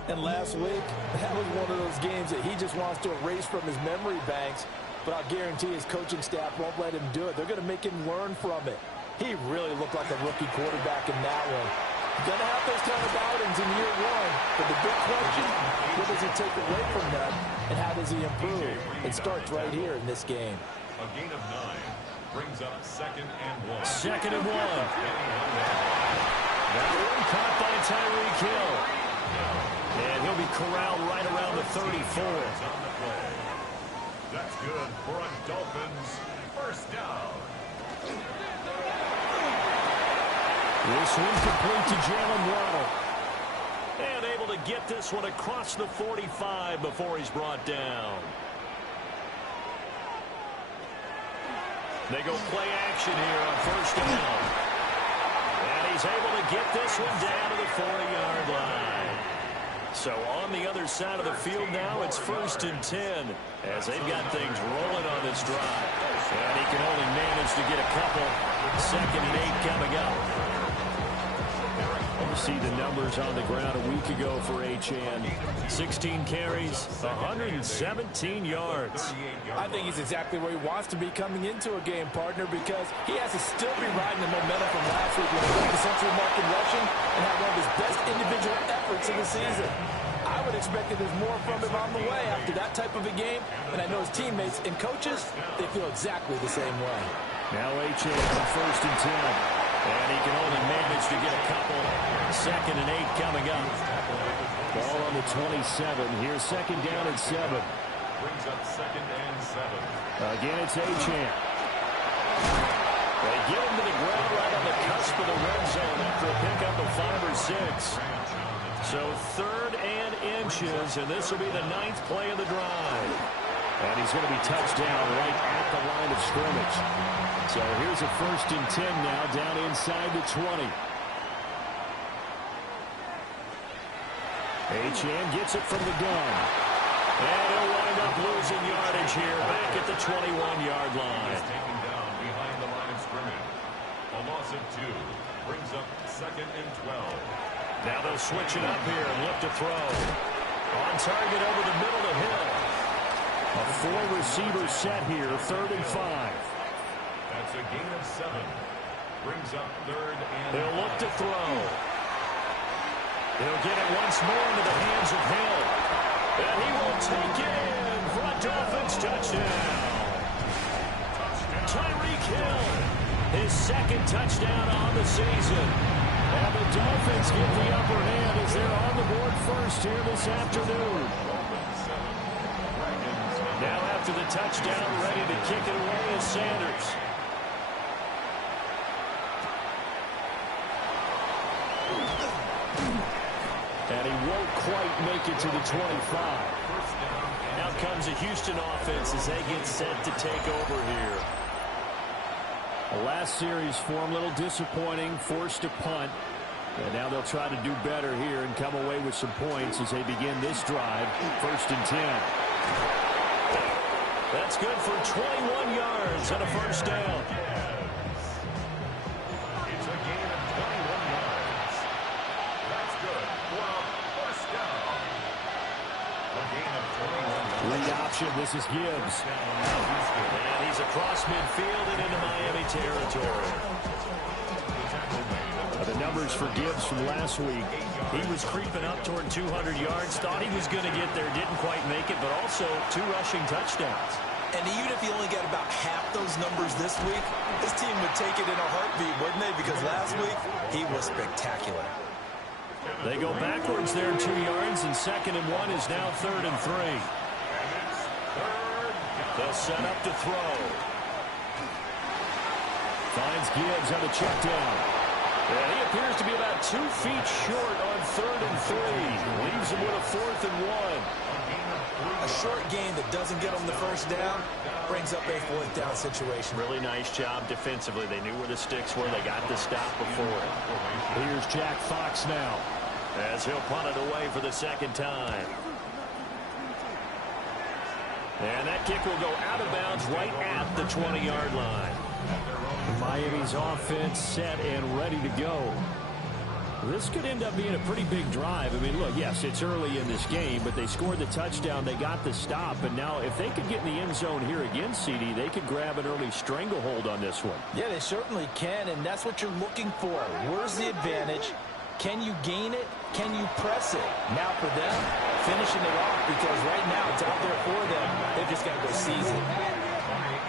And last week, that was one of those games that he just wants to erase from his memory banks. But I'll guarantee his coaching staff won't let him do it. They're going to make him learn from it. He really looked like a rookie quarterback in that one. Going to have those kind of outings in year one. But the big question, what does he take away from that, and how does he improve? It starts right here in this game. A gain of 9 brings up 2nd and 1. 2nd and 1. That one caught by Tyreek Hill. And he'll be corralled right around the 34. That's good for a Dolphins first down. This one complete to Jalen Waddle. And able to get this one across the 45 before he's brought down. They go play action here on first down. And he's able to get this one down to the 40-yard line. So on the other side of the field now, it's 1st and 10 as they've got things rolling on this drive. And he can only manage to get a couple. 2nd and 8 coming up. You see the numbers on the ground a week ago for Achane. 16 carries, 117 yards. I think he's exactly where he wants to be coming into a game, partner, because he has to still be riding the momentum from last week when he broke the century mark in rushing and had one of his best individual efforts of the season. I would expect that there's more from him on the way after that type of a game, and I know his teammates and coaches, they feel exactly the same way. Now Achane on 1st and 10. And he can only manage to get a couple. 2nd and 8 coming up. Ball on the 27. Here's 2nd down and 7. Brings up 2nd and 7. Again, it's Achane. They get him to the ground right on the cusp of the red zone after a pickup of 5 or 6. So 3rd and inches, and this will be the 9th play of the drive. And he's going to be touched down right at the line of scrimmage. So here's a 1st and 10 now down inside the 20. Achane gets it from the gun. And he'll wind up losing yardage here back at the 21-yard line. Taken down behind the line of scrimmage. A loss 2nd and 12. Now they'll switch it up here and look to throw. On target over the middle to Hill. A 4-receiver set here, 3rd and 5. That's a gain of 7. Brings up 3rd and They'll look to throw. He'll get it once more into the hands of Hill. And he will take it in for a Dolphins touchdown. Tyreek Hill, his 2nd touchdown on the season. And the Dolphins get the upper hand as they're on the board first here this afternoon. Now after the touchdown, ready to kick it away is Sanders. And he won't quite make it to the 25. Now comes a Houston offense as they get set to take over here. The last series for him, a little disappointing, forced to punt. And now they'll try to do better here and come away with some points as they begin this drive. 1st and 10. That's good for 21 yards and a first down. it's a gain of 21 yards. That's good for a first down. A gain of 21 yards. Lead option, this is Gibbs. And he's across midfield and into Miami territory. The numbers for Gibbs from last week. He was creeping up toward 200 yards. Thought he was going to get there. Didn't quite make it, but also 2 rushing touchdowns. And even if he only got about half those numbers this week, his team would take it in a heartbeat, wouldn't they? Because last week, he was spectacular. They go backwards there 2 yards, and 2nd and 1 is now 3rd and 3. They'll set up to throw. Finds Gibbs on the check down. And he appears to be about 2 feet short on 3rd and 3. Leaves him with a 4th and 1. A short gain that doesn't get him the first down brings up a 4th down situation. Really nice job defensively. They knew where the sticks were. They got the stop before. Here's Jack Fox now as he'll punt it away for the 2nd time. And that kick will go out of bounds right at the 20-yard line. Miami's offense set and ready to go. This could end up being a pretty big drive. I mean, look, yes, it's early in this game, but they scored the touchdown. They got the stop. And now if they could get in the end zone here again, CD, they could grab an early stranglehold on this one. Yeah, they certainly can, and that's what you're looking for. Where's the advantage? Can you gain it? Can you press it? Now for them, finishing it off, because right now it's out there for them. They've just got to go seize it.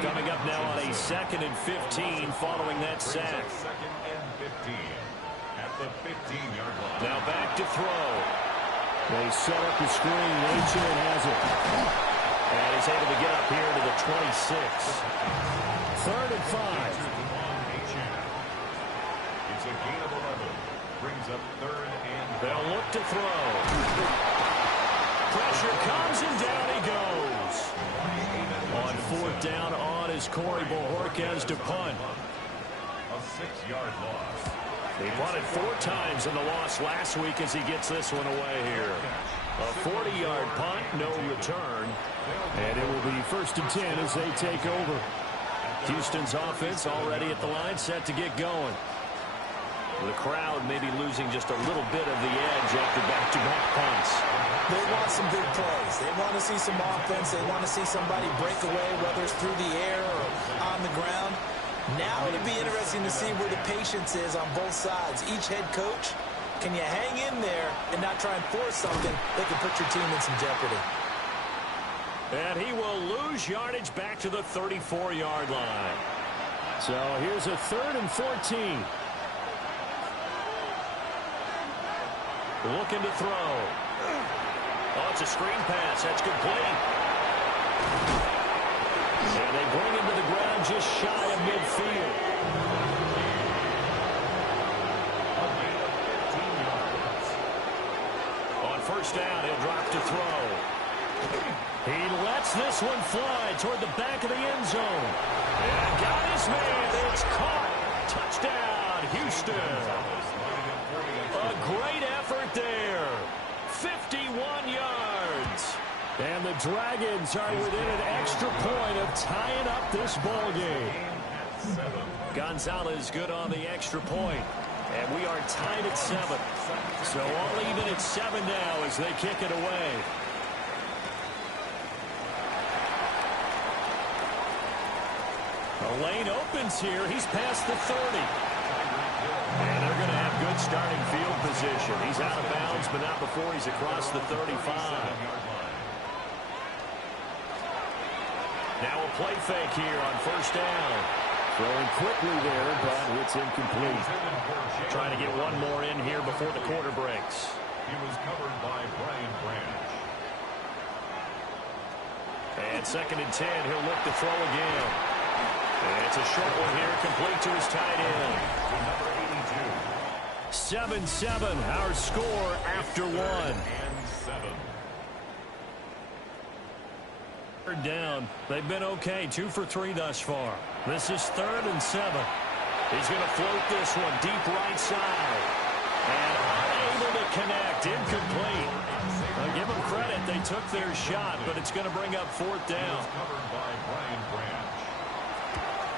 Coming up now on a 2nd and 15 following that sack. 2nd and 15 at the 15-yard line. Now back to throw. They set up the screen. Achan has it. And he's able to get up here to the 26. 3rd and 5. It's a gain of 11. Brings up 3rd and They'll look to throw. Pressure comes and down he goes. On 4th down on is Corey Bojorquez to punt. a 6-yard loss. He punted 4 times in the loss last week as he gets this one away here. A 40-yard punt, no return. And it will be 1st and 10 as they take over. Houston's offense already at the line, set to get going. The crowd maybe losing just a little bit of the edge after back-to-back punts. They want some big plays. They want to see some offense. They want to see somebody break away, whether it's through the air or on the ground. Now it'll be interesting to see where the patience is on both sides. Each head coach, can you hang in there and not try and force something that can put your team in some jeopardy? And he will lose yardage back to the 34-yard line. So here's a 3rd and 14. Looking to throw. Oh, it's a screen pass. That's complete. And they bring him to the ground just shy of midfield. On 1st down, he'll drop to throw. He lets this one fly toward the back of the end zone. And got his man. It's caught. Touchdown, Houston. A great effort there. 51 yards. And the Dragons are within an extra point of tying up this ball game. Gonzalez good on the extra point. And we are tied at 7. So all even at 7 now as they kick it away. The lane opens here. He's past the 30. And they're going to have good starting field position. He's out of bounds, but not before he's across the 35. Now a play fake here on first down. Throwing quickly there, but it's incomplete. Trying to get one more in here before the quarter breaks. He was covered by Brian Branch. And 2nd and 10, he'll look to throw again. And it's a short one here, complete to his tight end. Number 82. 7-7, our score after 1. And 7. Third down. They've been okay, 2 for 3 thus far. This is 3rd and 7. He's going to float this one deep right side. And unable to connect, incomplete. Give them credit, they took their shot, but it's going to bring up 4th down. Covered by Brian Branch.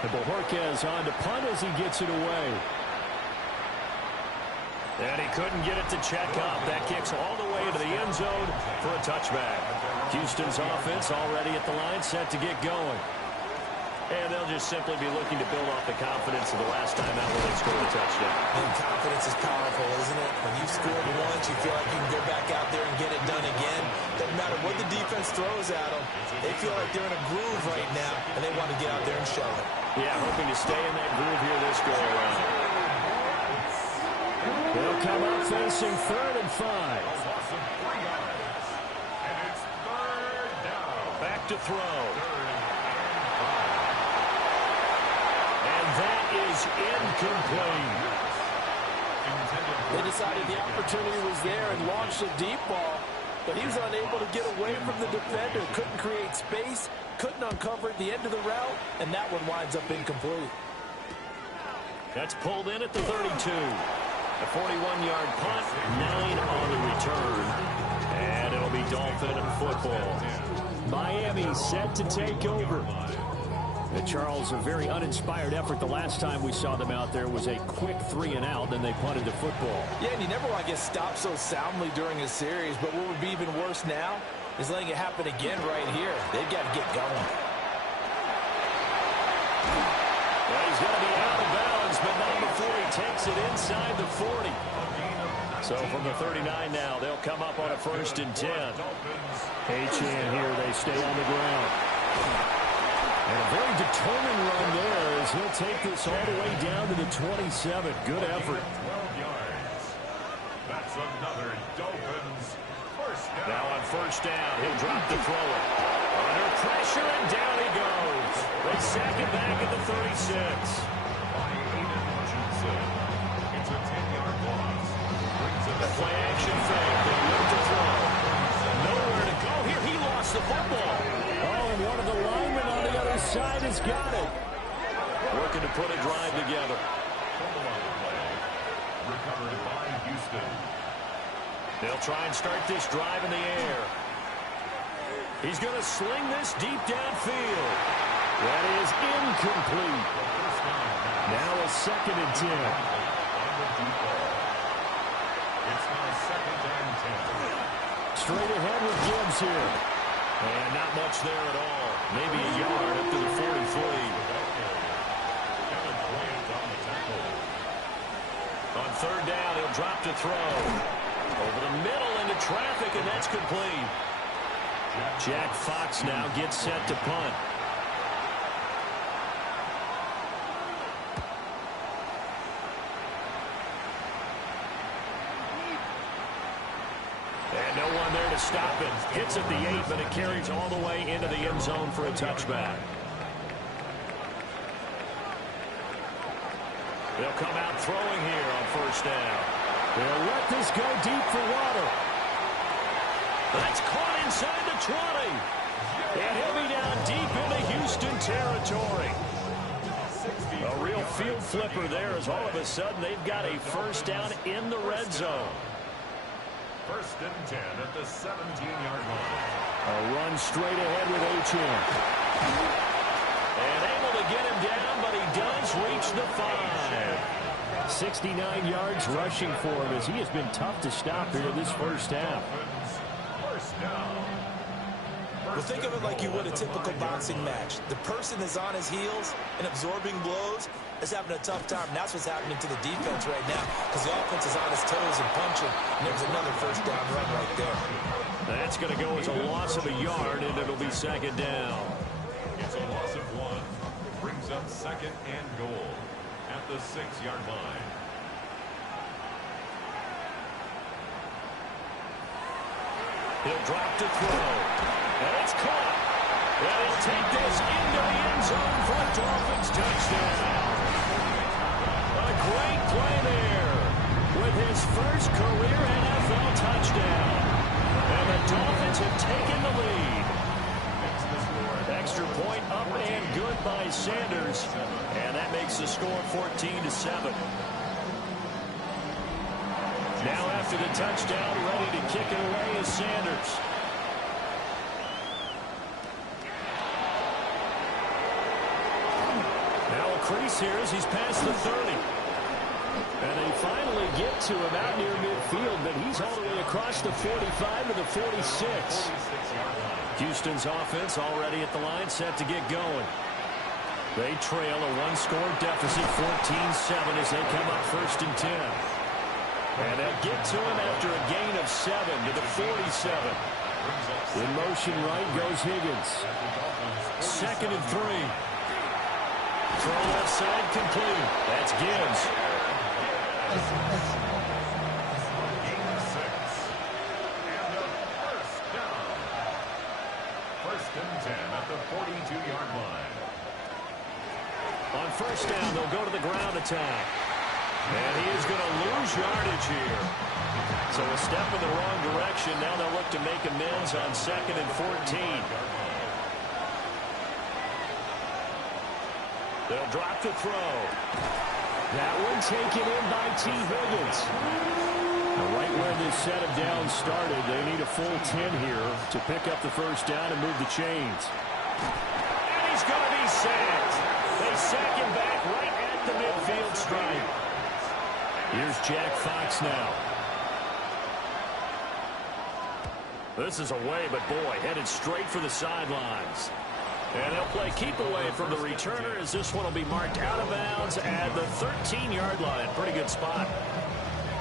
And Bojorquez on to punt as he gets it away. And he couldn't get it to check up. That kicks all the way to the end zone for a touchback. Houston's offense already at the line, set to get going. And they'll just simply be looking to build off the confidence of the last time out when they scored a touchdown. And confidence is powerful, isn't it? When you've scored once, you feel like you can go back out there and get it done again. Doesn't matter what the defense throws at them. They feel like they're in a groove right now, and they want to get out there and show it. Yeah, hoping to stay in that groove here this go-around. They'll come up facing 3rd and 5. Loss of 3 yards. And it's 3rd down. Back to throw. 3rd And that is incomplete. They decided the opportunity was there and launched a deep ball, but he was unable to get away from the defender. Couldn't create space, couldn't uncover at the end of the route, and that one winds up incomplete. That's pulled in at the 32. A 41-yard punt, 9 on the return. And it'll be Dolphin football. Miami set to take over. And Charles, a very uninspired effort. The last time we saw them out there was a quick 3 and out, then they punted the football. Yeah, and you never want to get stopped so soundly during a series, but what would be even worse now is letting it happen again right here. They've got to get going. Well, he's going to be out of bounds, but not before he takes it inside the 40. So from the 39 now, they'll come up on a 1st and 10. Achane here, they stay on the ground. And a very determined run there as he'll take this all the way down to the 27. Good effort. 12 yards. That's another Dolphins first down. Now on first down, he'll drop to throw it. Under pressure, and down he goes. They sack it back at the 36. By Aiden Hutchinson. It's a 10-yard loss. Brings it The play action fake. They look to throw. Nowhere to go here. He lost the football. Oh, and one of the linemen on the other side has got it. Working to put a drive together. fumble on the play. Recovered by Houston. They'll try and start this drive in the air. He's going to sling this deep downfield. That is incomplete. Now a 2nd and 10. It's now 2nd and 10. Straight ahead with Gibbs here. And not much there at all. Maybe a yard up to the 43. Kevin Bryant on the tackle. On 3rd down, he'll drop to throw. Over the middle into traffic, and that's complete. Jack Fox now gets set to punt. And no one there to stop it. Hits at the 8, but it carries all the way into the end zone for a touchback. They'll come out throwing here on first down. They'll let this go deep for Waddle. That's caught inside the 20. And he'll be down deep into Houston territory. A real field flipper there as all of a sudden they've got a first down in the red zone. 1st and 10 at the 17-yard line. A run straight ahead with Achane. And able to get him down, but he does reach the 5. 69 yards rushing for him as he has been tough to stop here this first half. First down. Well, think of it like you would a typical boxing match. The person is on his heels and absorbing blows is having a tough time. And that's what's happening to the defense right now because the offense is on its toes and punching. And there's another first down run right there. That's going to go as a loss of a yard, and it'll be second down. It's a loss of 1. Brings up second and goal at the 6-yard line. He'll drop to throw. And it's caught. And he'll take this into the end zone for a Dolphins touchdown. A great play there with his first career NFL touchdown. And the Dolphins have taken the lead. Extra point up and good by Sanders. And that makes the score 14-7. Now after the touchdown, ready to kick it away is Sanders. Now a crease here as he's past the 30. And they finally get to him out near midfield, but he's all the way across the 45 to the 46. Houston's offense already at the line, set to get going. They trail a one-score deficit, 14-7, as they come up first and 10. And they'll get to him after a gain of 7 to the 47. In motion right goes Higgins. Second and 3. Throw left side complete. That's Gibbs. Gain 6. And a first down. First and 10 at the 42-yard line. On first down, they'll go to the ground attack. And he is going to lose yardage here. So a step in the wrong direction. Now they'll look to make amends on second and 14. They'll drop to throw. That one taken in by T. Higgins. Right where this set of downs started, they need a full 10 here to pick up the first down and move the chains. And he's going to be sacked. They sack him back right at the midfield stripe. Here's Jack Fox now. This is away, but boy, headed straight for the sidelines. And they'll play keep away from the returner as this one will be marked out of bounds at the 13-yard line. Pretty good spot.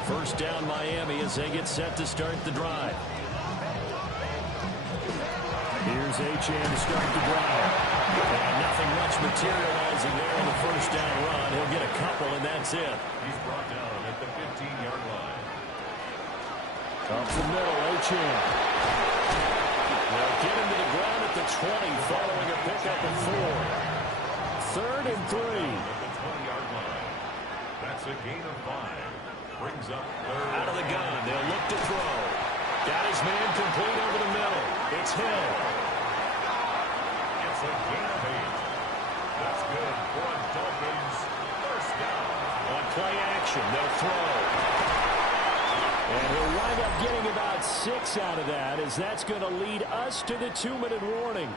First down Miami as they get set to start the drive. Here's Achane to start the drive. And nothing much materializing there in the first down run. He'll get a couple, and that's it. He's brought down at the 15-yard line. Up the middle, Achane. They'll get him to the ground at the 20 following a pickup of 4. Third and 3. At the 20-yard line. That's a gain of 5. Brings up third. Out of the gun, they'll look to throw. Got his man complete over the middle. It's Hill. It's a gain of 8. That's good for a Dolphins first down. On play action, they'll throw. And he'll wind up getting about 6 out of that, as that's going to lead us to the 2-minute warning.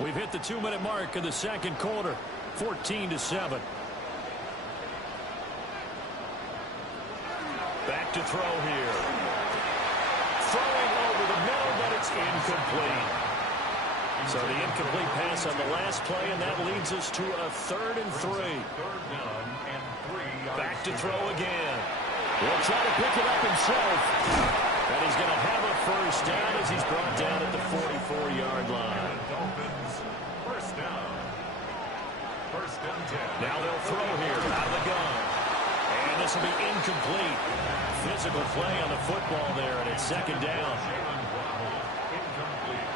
We've hit the 2-minute mark of the second quarter, 14-7. Back to throw here. Throwing over the middle, but it's incomplete. So the incomplete pass on the last play, and that leads us to a 3rd and 3. Third down and 3 yards. Back to throw again. He'll try to pick it up himself. And he's going to have a first down as he's brought down at the 44-yard line. Dolphins first down. First and 10. Now they'll throw here out of the gun. And this will be incomplete. Physical play on the football there, and it's second down. Jalen Waddle, incomplete.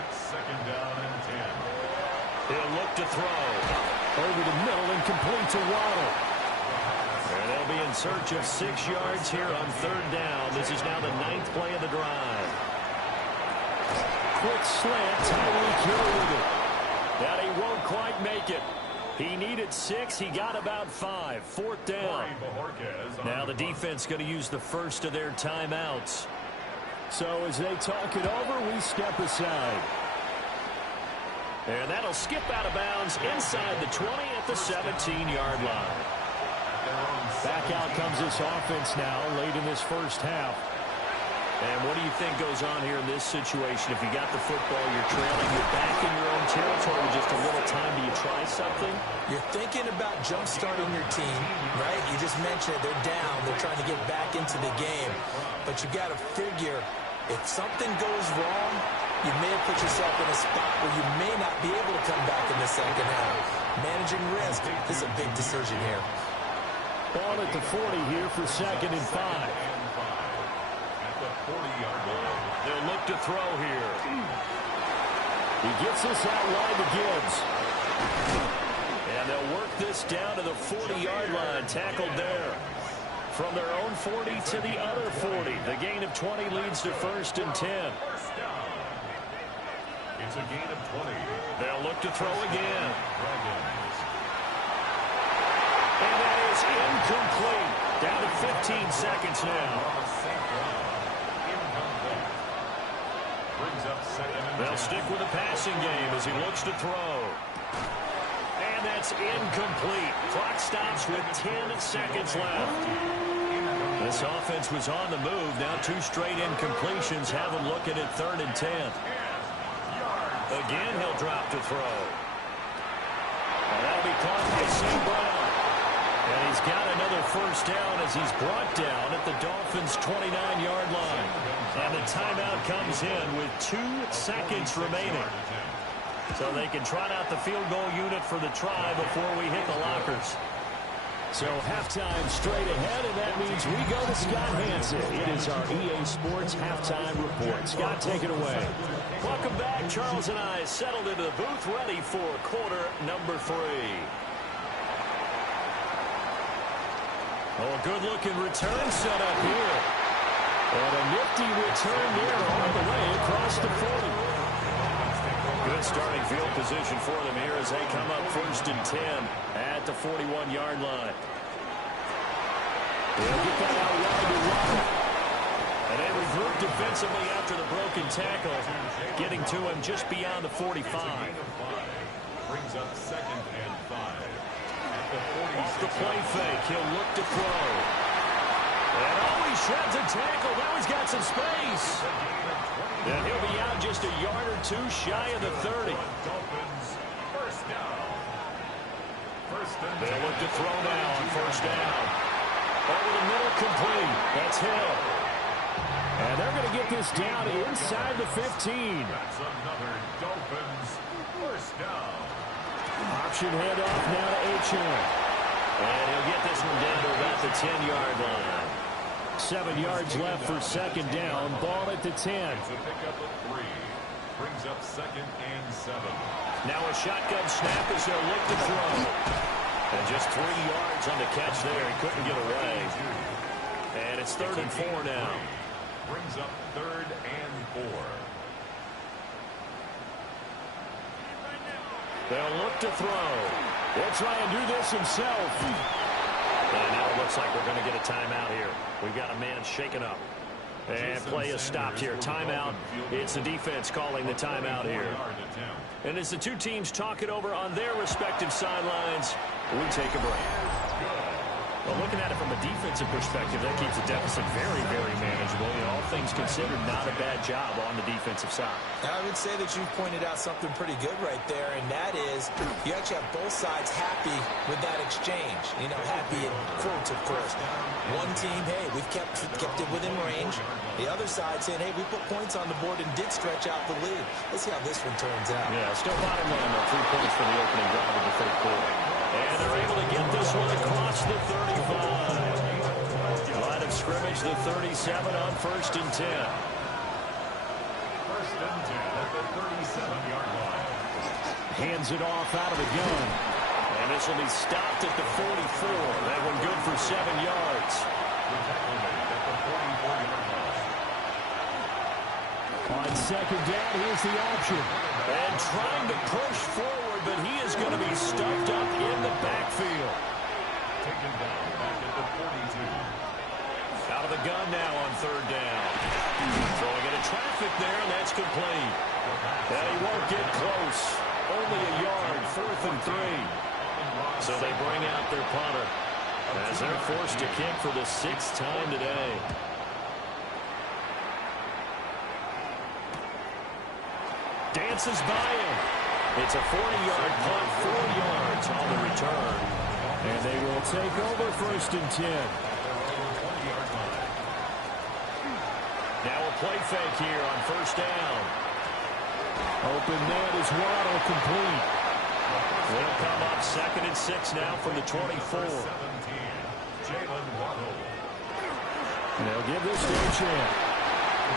It's second down and 10. He'll look to throw. Over the middle and complete to Waddle. And they'll be in search of 6 yards here on third down. This is now the 9th play of the drive. Quick slant, Tyreek Hill with it. That he won't quite make it. He needed 6. He got about 5. 4th down. Now the defense going to use the first of their timeouts. So as they talk it over, we step aside. And that'll skip out of bounds inside the 20 at the 17-yard line. Back out comes this offense now late in this first half. And what do you think goes on here in this situation? If you got the football, you're trailing, you're back in your own territory with just a little time. Do you try something? You're thinking about jump-starting your team, right? You just mentioned it. They're down. They're trying to get back into the game. But you got to figure if something goes wrong, you may have put yourself in a spot where you may not be able to come back in the second half. Managing risk, this is a big decision here. Ball at the 40 here for 2nd and 5. They'll look to throw here. He gets this out wide to Gibbs. And they'll work this down to the 40-yard line. Tackled there. From their own 40 to the other 40. The gain of 20 leads to 1st and 10. It's a gain of 20. They'll look to throw again. And that is incomplete. Down to 15 seconds now. They'll stick with the passing game as he looks to throw. And that's incomplete. Clock stops with 10 seconds left. This offense was on the move. Now 2 straight incompletions have him looking at 3rd and 10. Again, he'll drop to throw. And that'll be caught by St. Brown. And he's got another 1st down as he's brought down at the Dolphins' 29-yard line. And the timeout comes in with 2 seconds remaining. So they can trot out the field goal unit for the try before we hit the lockers. So halftime straight ahead, and that means we go to Scott Hanson. It is our EA Sports Halftime Report. Scott, take it away. Welcome back. Charles and I settled into the booth ready for quarter number 3. Oh, a good-looking return set up here. And a nifty return there all the way across the 40. Good starting field position for them here as they come up 1st and 10 at the 41-yard line. They'll get that out wide to Waddle. And they regroup defensively after the broken tackle, getting to him just beyond the 45. Brings up 2nd and 5. Off the play fake, he'll look to throw. And he shreds a tackle. Now he's got some space. And he'll be out just a yard or 2 shy of the 30. They'll look to throw now on 1st down. Over the middle, complete. That's Hill. And they're going to get this down inside the 15. That's another Dolphins 1st down. Option handoff now to Achane. And he'll get this one down to about the 10-yard line. 7 yards left for 2nd down. Ball at the 10. It's a pickup of 3. Brings up 2nd and 7. Now a shotgun snap as they'll look to throw. And just 3 yards on the catch there. He couldn't get away. And it's 3rd and 4 now. Brings up 3rd and 4. They'll look to throw. They'll try and do this himself. And now it looks like we're going to get a timeout here. We've got a man shaken up. And play is stopped here. Timeout. It's the defense calling the timeout here. And as the 2 teams talk it over on their respective sidelines, we take a break. Well, looking at it from a defensive perspective, that keeps the deficit very, very manageable. You know, all things considered, not a bad job on the defensive side. I would say that you pointed out something pretty good right there, and that is you actually have both sides happy with that exchange. You know, happy in quotes, of course. One team, hey, we've kept it within range. The other side saying, hey, we put points on the board and did stretch out the lead. Let's see how this one turns out. Yeah, still bottom line, though, 3 points for the opening drive of the 3rd quarter. And they're able to get this one across the 35. Line of scrimmage, the 37 on 1st and 10. 1st and 10 at the 37-yard line. Hands it off out of the gun. And this will be stopped at the 44. That one good for 7 yards. The tackle made at the 44-yard line. On 2nd down, here's the option. And trying to push forward, but he is going to be stuffed up in the backfield. Taken down back at the 42. Out of the gun now on 3rd down. Throwing into traffic there, and that's complete. And he won't get close. Only a yard, 4th and 3. So they bring out their punter. as they're forced to kick for the 6th time today. Dances by him. It's a 40-yard punt, 4 yards on the return. And they will take over 1st and 10. Now a play fake here on 1st down. Open net is Waddle, complete. Will come up 2nd and 6 now from the 24. They'll give this to Achane.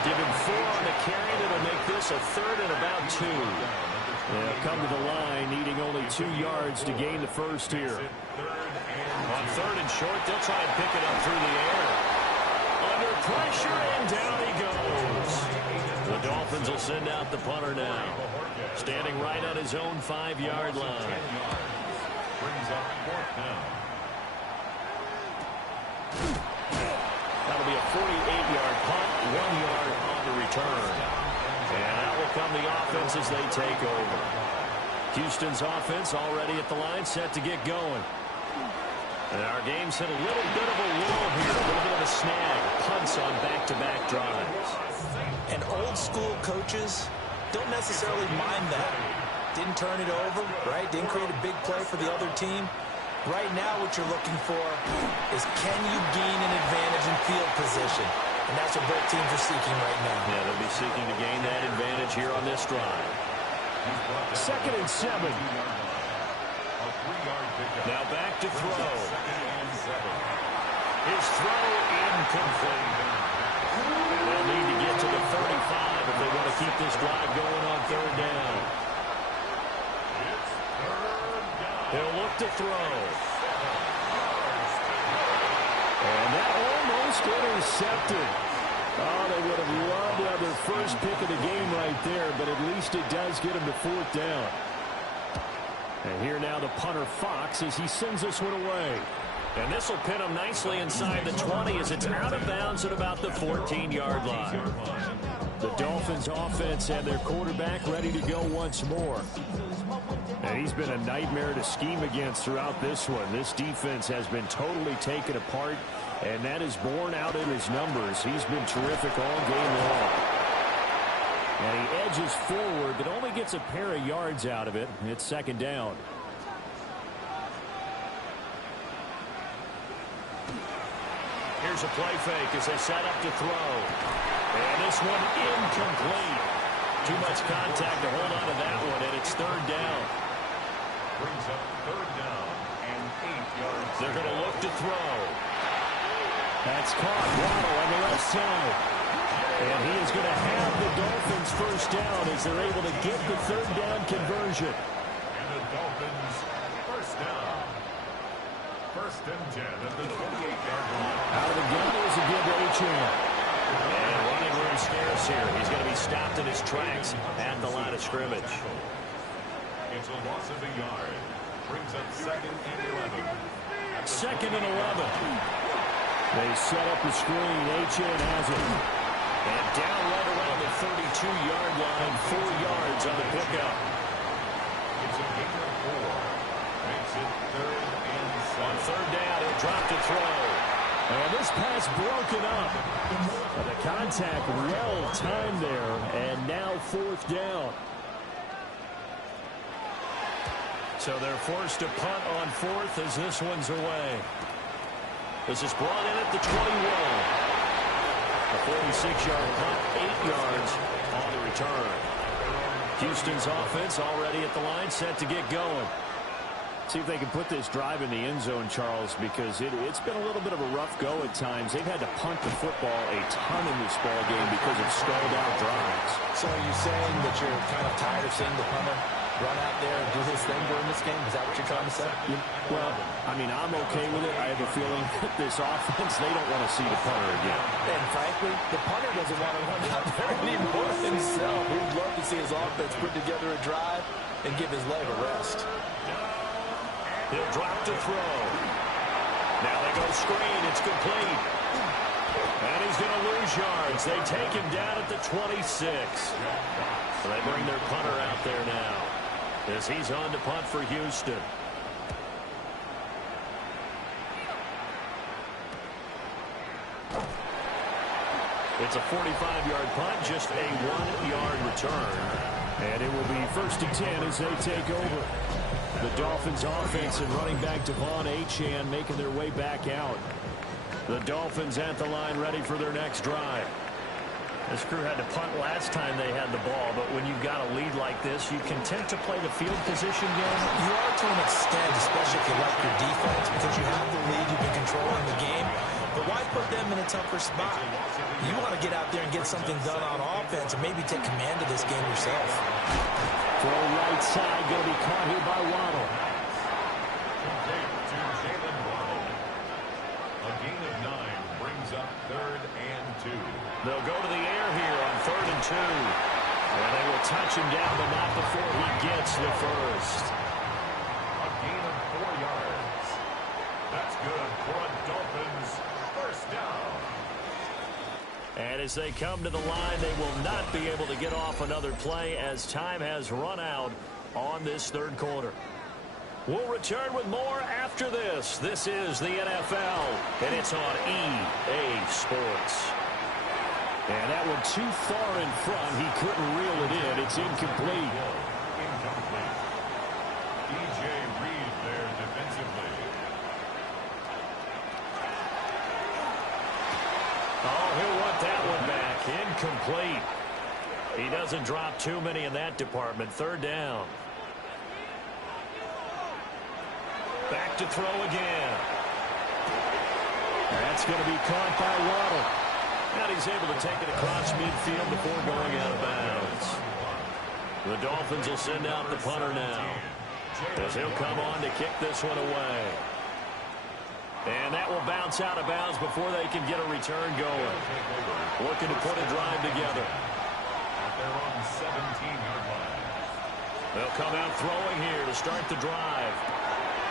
Give him 4 on the carry, and it'll make this a 3rd and about 2. They'll come to the line, needing only 2 yards to gain the first here. On 3rd and short, they'll try and pick it up through the air. Under pressure, and down he goes. The Dolphins will send out the punter now. Standing right on his own 5-yard line. Brings up 4th down. That'll be a 48-yard punt, 1 yard on the return. And that will come the offense as they take over. Houston's offense already at the line, set to get going. And our game's hit a little bit of a lull here, a little bit of a snag. Punts on back-to-back drives. And old-school coaches don't necessarily mind that. Didn't turn it over, right? Didn't create a big play for the other team. Right now what you're looking for is, can you gain an advantage in field position? And that's what both teams are seeking right now. Yeah, they'll be seeking to gain that advantage here on this drive. 2nd and 7. Now back to throw. His throw incomplete. They'll need to get to the 35 if they want to keep this drive going on 3rd down. They'll look to throw. And that almost intercepted. Oh, they would have loved to have their first pick of the game right there, but at least it does get them to 4th down. And here now the punter, Fox, as he sends this one away. And this will pin him nicely inside the 20 as it's out of bounds at about the 14-yard line. The Dolphins offense and their quarterback ready to go once more. And he's been a nightmare to scheme against throughout this one. This defense has been totally taken apart, and that is borne out in his numbers. He's been terrific all game long. And he edges forward, but only gets a pair of yards out of it. It's 2nd down. Here's a play fake as they set up to throw. And this one incomplete. Too much contact to hold on to that one, and it's 3rd down. Brings up 3rd down and 8 yards. They're going to look to throw. That's caught. Waddle on the left side. And he is going to have the Dolphins 1st down as they're able to get the 3rd down conversion. And the Dolphins 1st down. 1st and 10 at the 28-yard line. Out of the gun is a give to Achane. And running room scarce here. He's going to be stopped in his tracks at the line of scrimmage. It's a loss of a yard. Brings up 2nd and 11. 2nd and 11. They set up the screen. Achane has it. And down right around the 32-yard line. 4 yards on the pickup. It's a gain of 4. Makes it 3rd and 7. On 3rd down, he'll drop to throw. And this pass broken up. And the contact well timed there. And now 4th down. So they're forced to punt on 4th as this one's away. This is brought in at the 21. A 46-yard punt, 8 yards on the return. Houston's offense already at the line, set to get going. See if they can put this drive in the end zone, Charles, because it's been a little bit of a rough go at times. They've had to punt the football a ton in this ball game because of stalled out drives. So are you saying that you're kind of tired of seeing the punter run out there and do his thing during this game? Is that what you're trying to say? Well, I mean, I'm okay with it. I have a feeling that this offense, they don't want to see the punter again. And frankly, the punter doesn't want to run out there anymore himself. He'd love to see his offense put together a drive and give his leg a rest. He'll drop to throw. Now they go screen. It's complete. And he's going to lose yards. They take him down at the 26. So they bring their punter out there now as he's on to punt for Houston. It's a 45-yard punt, just a 1-yard return. And it will be 1st and 10 as they take over. The Dolphins offense and running back Devon Achane making their way back out. The Dolphins at the line ready for their next drive. This crew had to punt last time they had the ball, but when you've got a lead like this, you can tend to play the field position game. You are to an extent, especially if you like your defense, because you have the lead, you've been controlling the game. But why put them in a tougher spot? You want to get out there and get something done on offense and maybe take command of this game yourself. Throw right side, going to be caught here by Waddle. Jalen Waddle. A gain of 9 brings up 3rd and 2. They'll go to the air here on 3rd and 2. And they will touch him down, but not before he gets the first. A gain of 4 yards. That's good for a Dolphins first down. And as they come to the line, they will not be able to get off another play as time has run out on this 3rd quarter. We'll return with more after this. This is the NFL, and it's on EA Sports. And that one too far in front. He couldn't reel it in. It's incomplete. Incomplete. E.J. Reed there defensively. Oh, he'll want that one back. Incomplete. He doesn't drop too many in that department. 3rd down. Back to throw again. That's going to be caught by Waddle. And he's able to take it across midfield before going out of bounds. The Dolphins will send out the punter now, as he'll come on to kick this one away. And that will bounce out of bounds before they can get a return going. Looking to put a drive together. At their own 17-yard line. They'll come out throwing here to start the drive.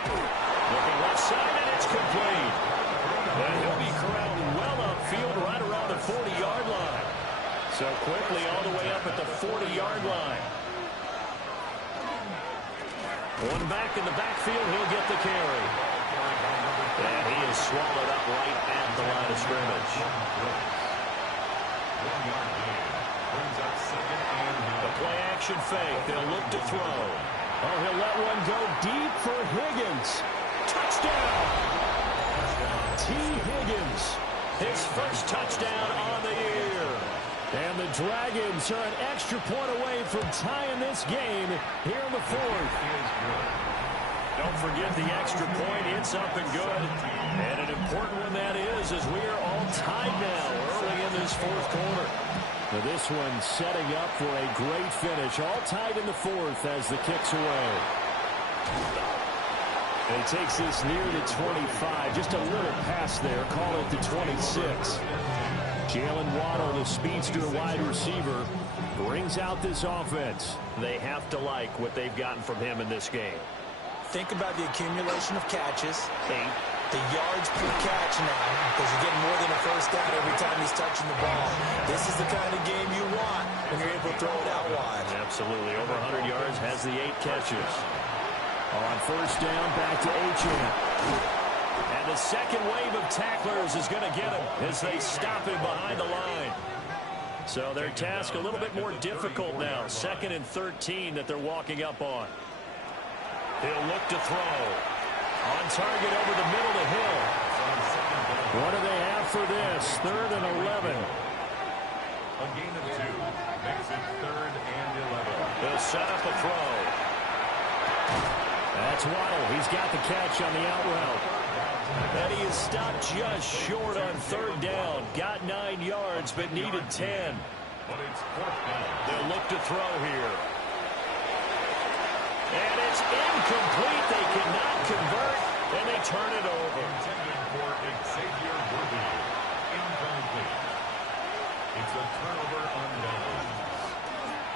Looking left side, and it's complete. And he'll be corralled well upfield right around the 40-yard line. So quickly all the way up at the 40-yard line. One back in the backfield, he'll get the carry. And he is swallowed up right at the line of scrimmage. 1 yard gain. Brings up 2nd and 9. The play action fake. They'll look to throw. Oh, he'll let one go deep for Higgins. Touchdown! T. Higgins, his first touchdown on the year. And the Dragons are an extra point away from tying this game here in the 4th. Don't forget the extra point. It's up and good. And an important one that is, as we are all tied now early in this 4th quarter. Now this one setting up for a great finish. All tied in the 4th as the kick's away. And he takes this near the 25. Just a little pass there. Call it the 26. Jalen Waddle, the speedster wide receiver, brings out this offense. They have to like what they've gotten from him in this game. Think about the accumulation of catches. 8. The yards per catch now, because you're getting more than a first down every time he's touching the ball. This is the kind of game you want when you're able to throw it out wide. Absolutely. Over 100 yards, has the 8 catches. On first down, back to Achane. And the second wave of tacklers is going to get him as they stop him behind the line. So their task a little bit more difficult now. 2nd and 13 that they're walking up on. He'll look to throw. On target over the middle to Hill. What do they have for this? 3rd and 11. A gain of 2 makes it 3rd and 11. They'll set up a throw. That's Waddle. He's got the catch on the out route. And he is stopped just short on 3rd down. Got 9 yards, but needed 10. But it's 4th down. They'll look to throw here. And it's incomplete. They cannot convert, and they turn it over. Intended for Xavier Worthy. Incomplete. It's a turnover on downs.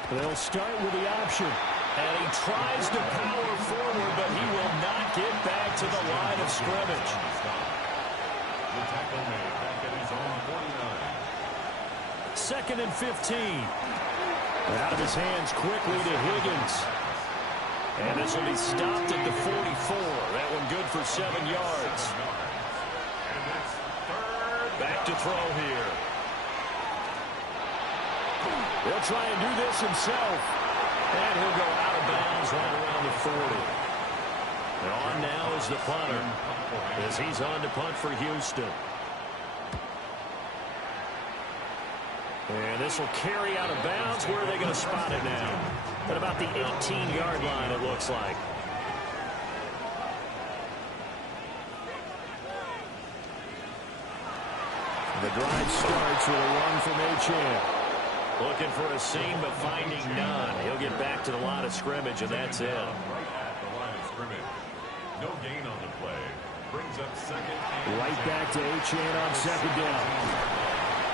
They'll start with the option. And he tries to power forward, but he will not get back to the line of scrimmage. The tackle made back at his own 49. 2nd and 15. Out of his hands quickly to Higgins. And this will be stopped at the 44. That one good for 7 yards. And it's 3rd Back to throw here. He'll try and do this himself. And he'll go out of bounds right around the 40. And on now is the punter, as he's on to punt for Houston. And this will carry out of bounds. Where are they going to spot it now? At about the 18-yard line, it looks like. The drive starts with a run from Achane. Looking for a seam, but finding none. He'll get back to the line of scrimmage, and that's it. Right at the line of scrimmage. No gain on the play. Brings up second. Right back to Achane on second down.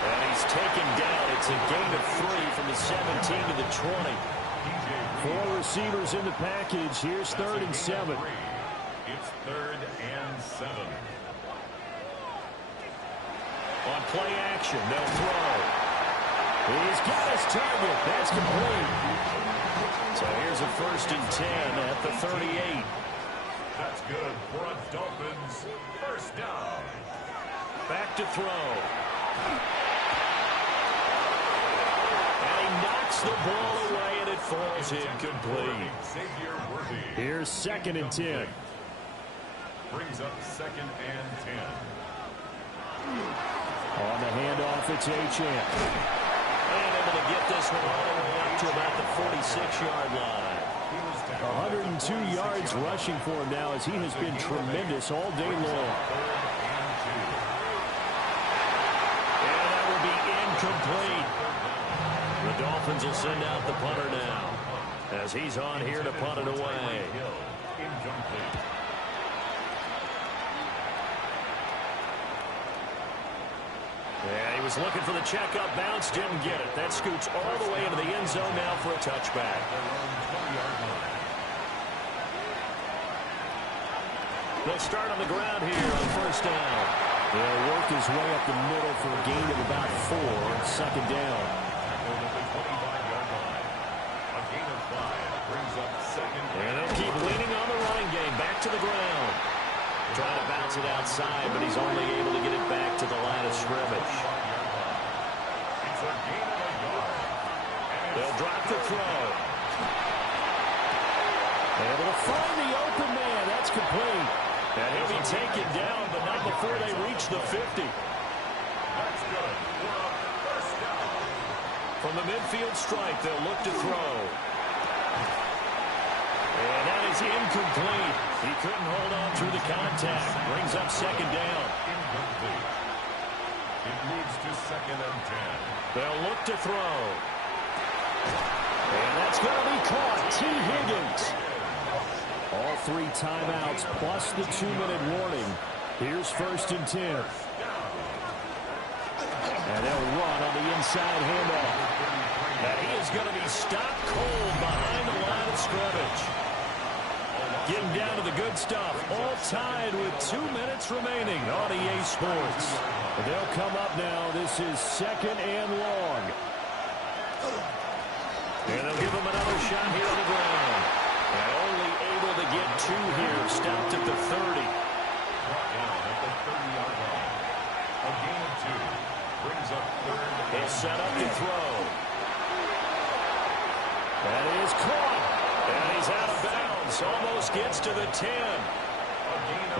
And he's taken down. It's a gain of 3 from the 17 to the 20. 4 receivers in the package. Here's 3rd and 7. It's 3rd and 7. On play action, they'll throw. He's got his target. That's complete. So here's a 1st and 10 at the 38. That's good for a Dolphins first down. Back to throw. And he knocks the ball away, and it falls incomplete. Xavier Worthy. Here's 2nd and 10. Brings up 2nd and 10. On the handoff, it's Achane. And able to get this one all the way up to about the 46-yard line. 102 yards rushing for him now, as he has been tremendous all day long. And that will be incomplete. The Dolphins will send out the punter now, as he's on here to punt it away. Incomplete. Yeah, he was looking for the checkup bounce, didn't get it. That scoots all the way into the end zone now for a touchback. They'll start on the ground here on 1st down. He'll work his way up the middle for a gain of about 4 on 2nd down. And they'll keep leaning on the running game. Back to the ground. Trying to bounce it outside, but he's only able to get it back to the line of scrimmage. They'll drop the throw. Able to find the open man. That's complete. And he'll be taken down, but not before they reach the 50. That's good for a first down. From the midfield stripe, they'll look to throw. And that is incomplete. He couldn't hold on through the contact. Brings up 2nd down. Incomplete. It moves to 2nd and 10. They'll look to throw. And that's going to be caught. T. Higgins. All 3 timeouts plus the 2-minute warning. Here's 1st and 10. And they'll run on the inside handoff. And he is going to be stopped cold behind the line of scrimmage. Getting down to the good stuff. All tied with 2 minutes remaining on EA Sports. They'll come up now. This is 2nd and long. And they'll give him another shot here on the ground. And only able to get 2 here. Stopped at the 30. Brought down at the 30-yard line. A gain of 2. Brings up 3rd. He'll set up to throw. That is caught. And he's out of bounds. Almost gets to the 10.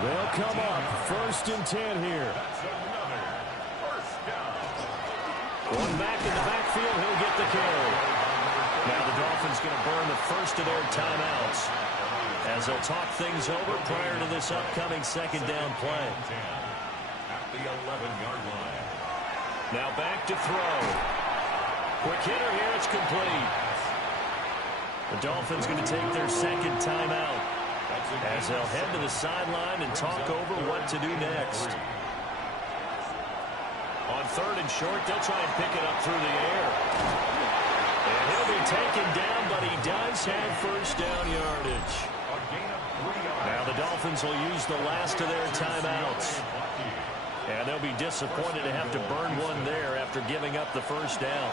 They'll come up. 1st and 10 here. That's another first down. One back in the backfield. He'll get the carry. Now the Dolphins going to burn the first of their timeouts as they'll talk things over prior to this upcoming 2nd down play. At the 11-yard line. Now back to throw. Quick hitter here. It's complete. The Dolphins going to take their 2nd timeout as they'll head to the sideline and talk over what to do next. On 3rd and short, they'll try and pick it up through the air. And he'll be taken down, but he does have 1st down yardage. Now the Dolphins will use the last of their timeouts. And they'll be disappointed to have to burn one there after giving up the 1st down.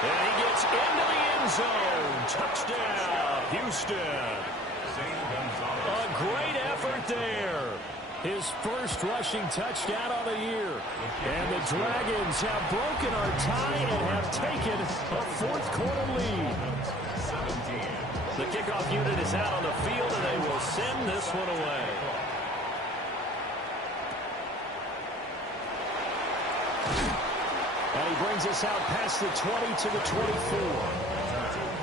And he gets into the end zone. Touchdown, Houston. A great effort there. his first rushing touchdown of the year. And the Dragons have broken our tie and have taken a fourth-quarter lead. The kickoff unit is out on the field, and they will send this one away. And he brings us out past the 20 to the 24.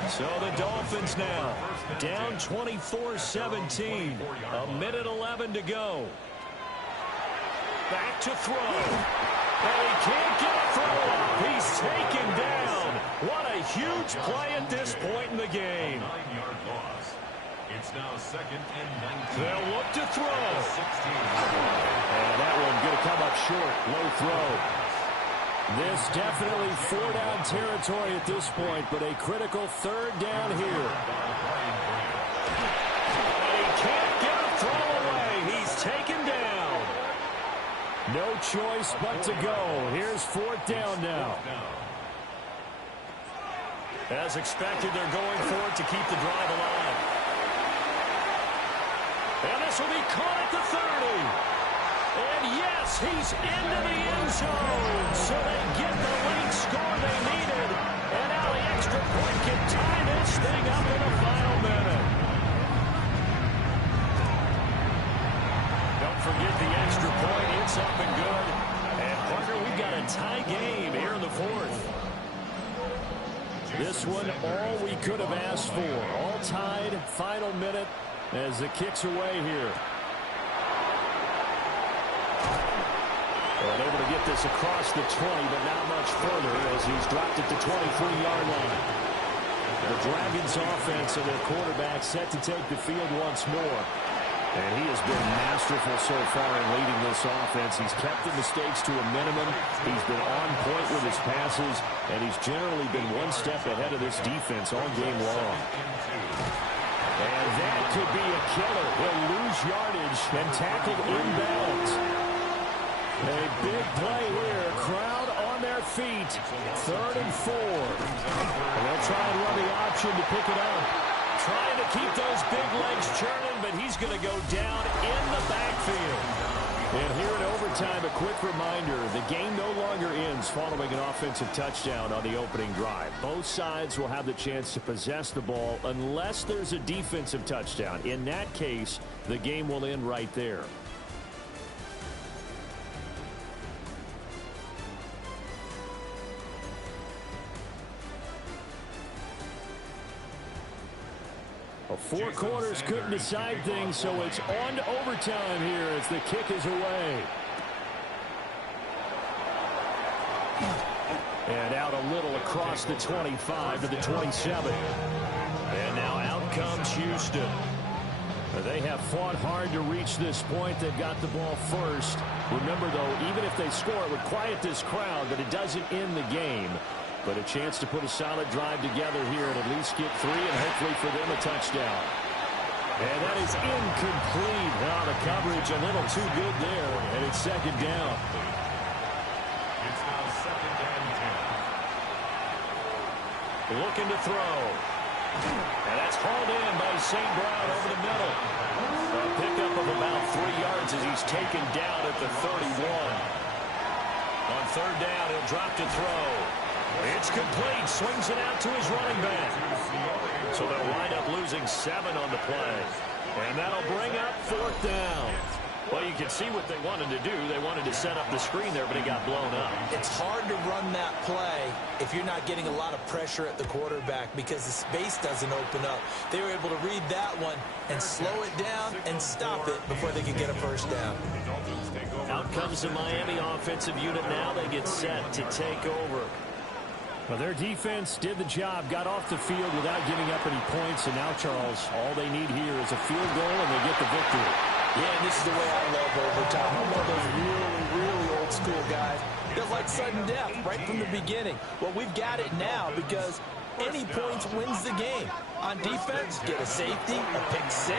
So the Dolphins now down 24-17. A minute 11 to go. Back to throw. And he can't get a throw up. He's taken down. What a huge play at this point in the game. 9-yard loss. It's now 2nd and 19. They'll look to throw. And that one going to come up short. Low throw. This definitely four-down territory at this point, but a critical third down here. And he can't get a throw away. He's taken down. No choice but to go. Here's fourth down now. As expected, they're going for it to keep the drive alive. And this will be caught at the 30. And yes, he's into the end zone. So they get the late score they needed. And now the extra point can tie this thing up in the final minute. Don't forget the extra point. It's up and good. And partner, we've got a tie game here in the fourth. This one, all we could have asked for. All tied, final minute as the kick's away here. And able to get this across the 20, but not much further as he's dropped at the 23-yard line. The Dragons offense and their quarterback set to take the field once more. And he has been masterful so far in leading this offense. He's kept the mistakes to a minimum. He's been on point with his passes, and he's generally been one step ahead of this defense all game long. And that could be a killer. He'll lose yardage and tackled inbounds. A big play here. Crowd on their feet. 3rd and 4. And they'll try and run the option to pick it up. Trying to keep those big legs churning, but he's going to go down in the backfield. And here in overtime, a quick reminder, the game no longer ends following an offensive touchdown on the opening drive. Both sides will have the chance to possess the ball unless there's a defensive touchdown. In that case, the game will end right there. Well, 4 quarters couldn't decide things, so it's on to overtime here as the kick is away. And out a little across the 25 to the 27. And now out comes Houston. They have fought hard to reach this point. They've got the ball first. Remember, though, even if they score, it would quiet this crowd, but it doesn't end the game. But a chance to put a solid drive together here and at least get 3 and hopefully for them a touchdown. And that is incomplete. Now the coverage a little too good there, and it's 2nd down. It's now 2nd and 10. Looking to throw. And that's hauled in by St. Brown over the middle. A pickup of about 3 yards as he's taken down at the 31. On 3rd down, he'll drop to throw. It's complete. Swings it out to his running back. So they'll wind up losing 7 on the play. And that'll bring up 4th down. Well, you can see what they wanted to do. They wanted to set up the screen there, but it got blown up. It's hard to run that play if you're not getting a lot of pressure at the quarterback because the space doesn't open up. They were able to read that one and slow it down and stop it before they could get a first down. Out comes the Miami offensive unit now. They get set to take over. Well, their defense did the job, got off the field without giving up any points, and now, Charles, all they need here is a field goal, and they get the victory. Yeah, and this is the way I love overtime. I'm one of those really old-school guys that like sudden death right from the beginning. Well, we've got it now because any points wins the game. On defense, get a safety, a pick 6,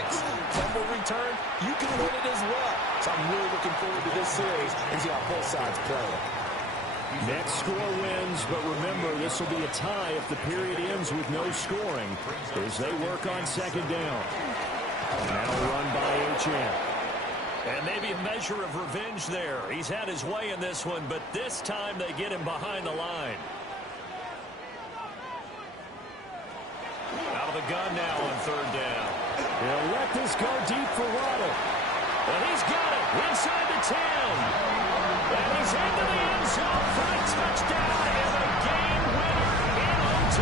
fumble return, you can win it as well. So I'm really looking forward to this series and see how both sides play it. Next score wins, but remember, this will be a tie if the period ends with no scoring as they work on 2nd down. Now run by HM. And maybe a measure of revenge there. He's had his way in this one, but this time they get him behind the line. Out of the gun now on third down. He'll let this go deep for Waddle. And he's got it inside the 10. And he's into the end zone for a touchdown and a game winner in OT.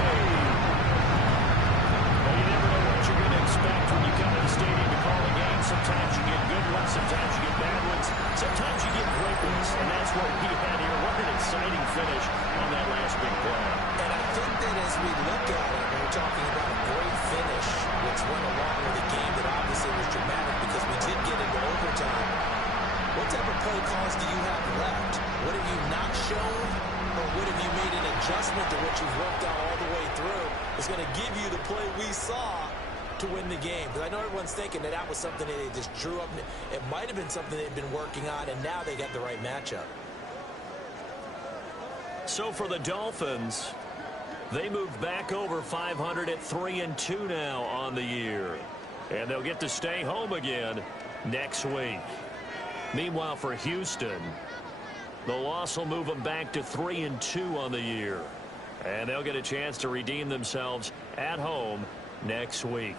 Well, you never know what you're going to expect when you come to the stadium to call a game. Sometimes you get good ones, sometimes you get bad ones, sometimes you get great ones. And that's what we had here. What an exciting finish on that last big play. And I think that as we look at it, we're talking about a great finish, which went along with a game that obviously was dramatic because we did get into overtime. What type of play calls do you have left? What have you not shown, or what have you made an adjustment to what you've worked out all the way through? It's going to give you the play we saw to win the game. Because I know everyone's thinking that that was something that they just drew up. It might have been something they'd been working on, and now they got the right matchup. So for the Dolphins, they moved back over 500 at 3-2 now on the year. And they'll get to stay home again next week. Meanwhile, for Houston, the loss will move them back to 3-2 on the year. And they'll get a chance to redeem themselves at home next week.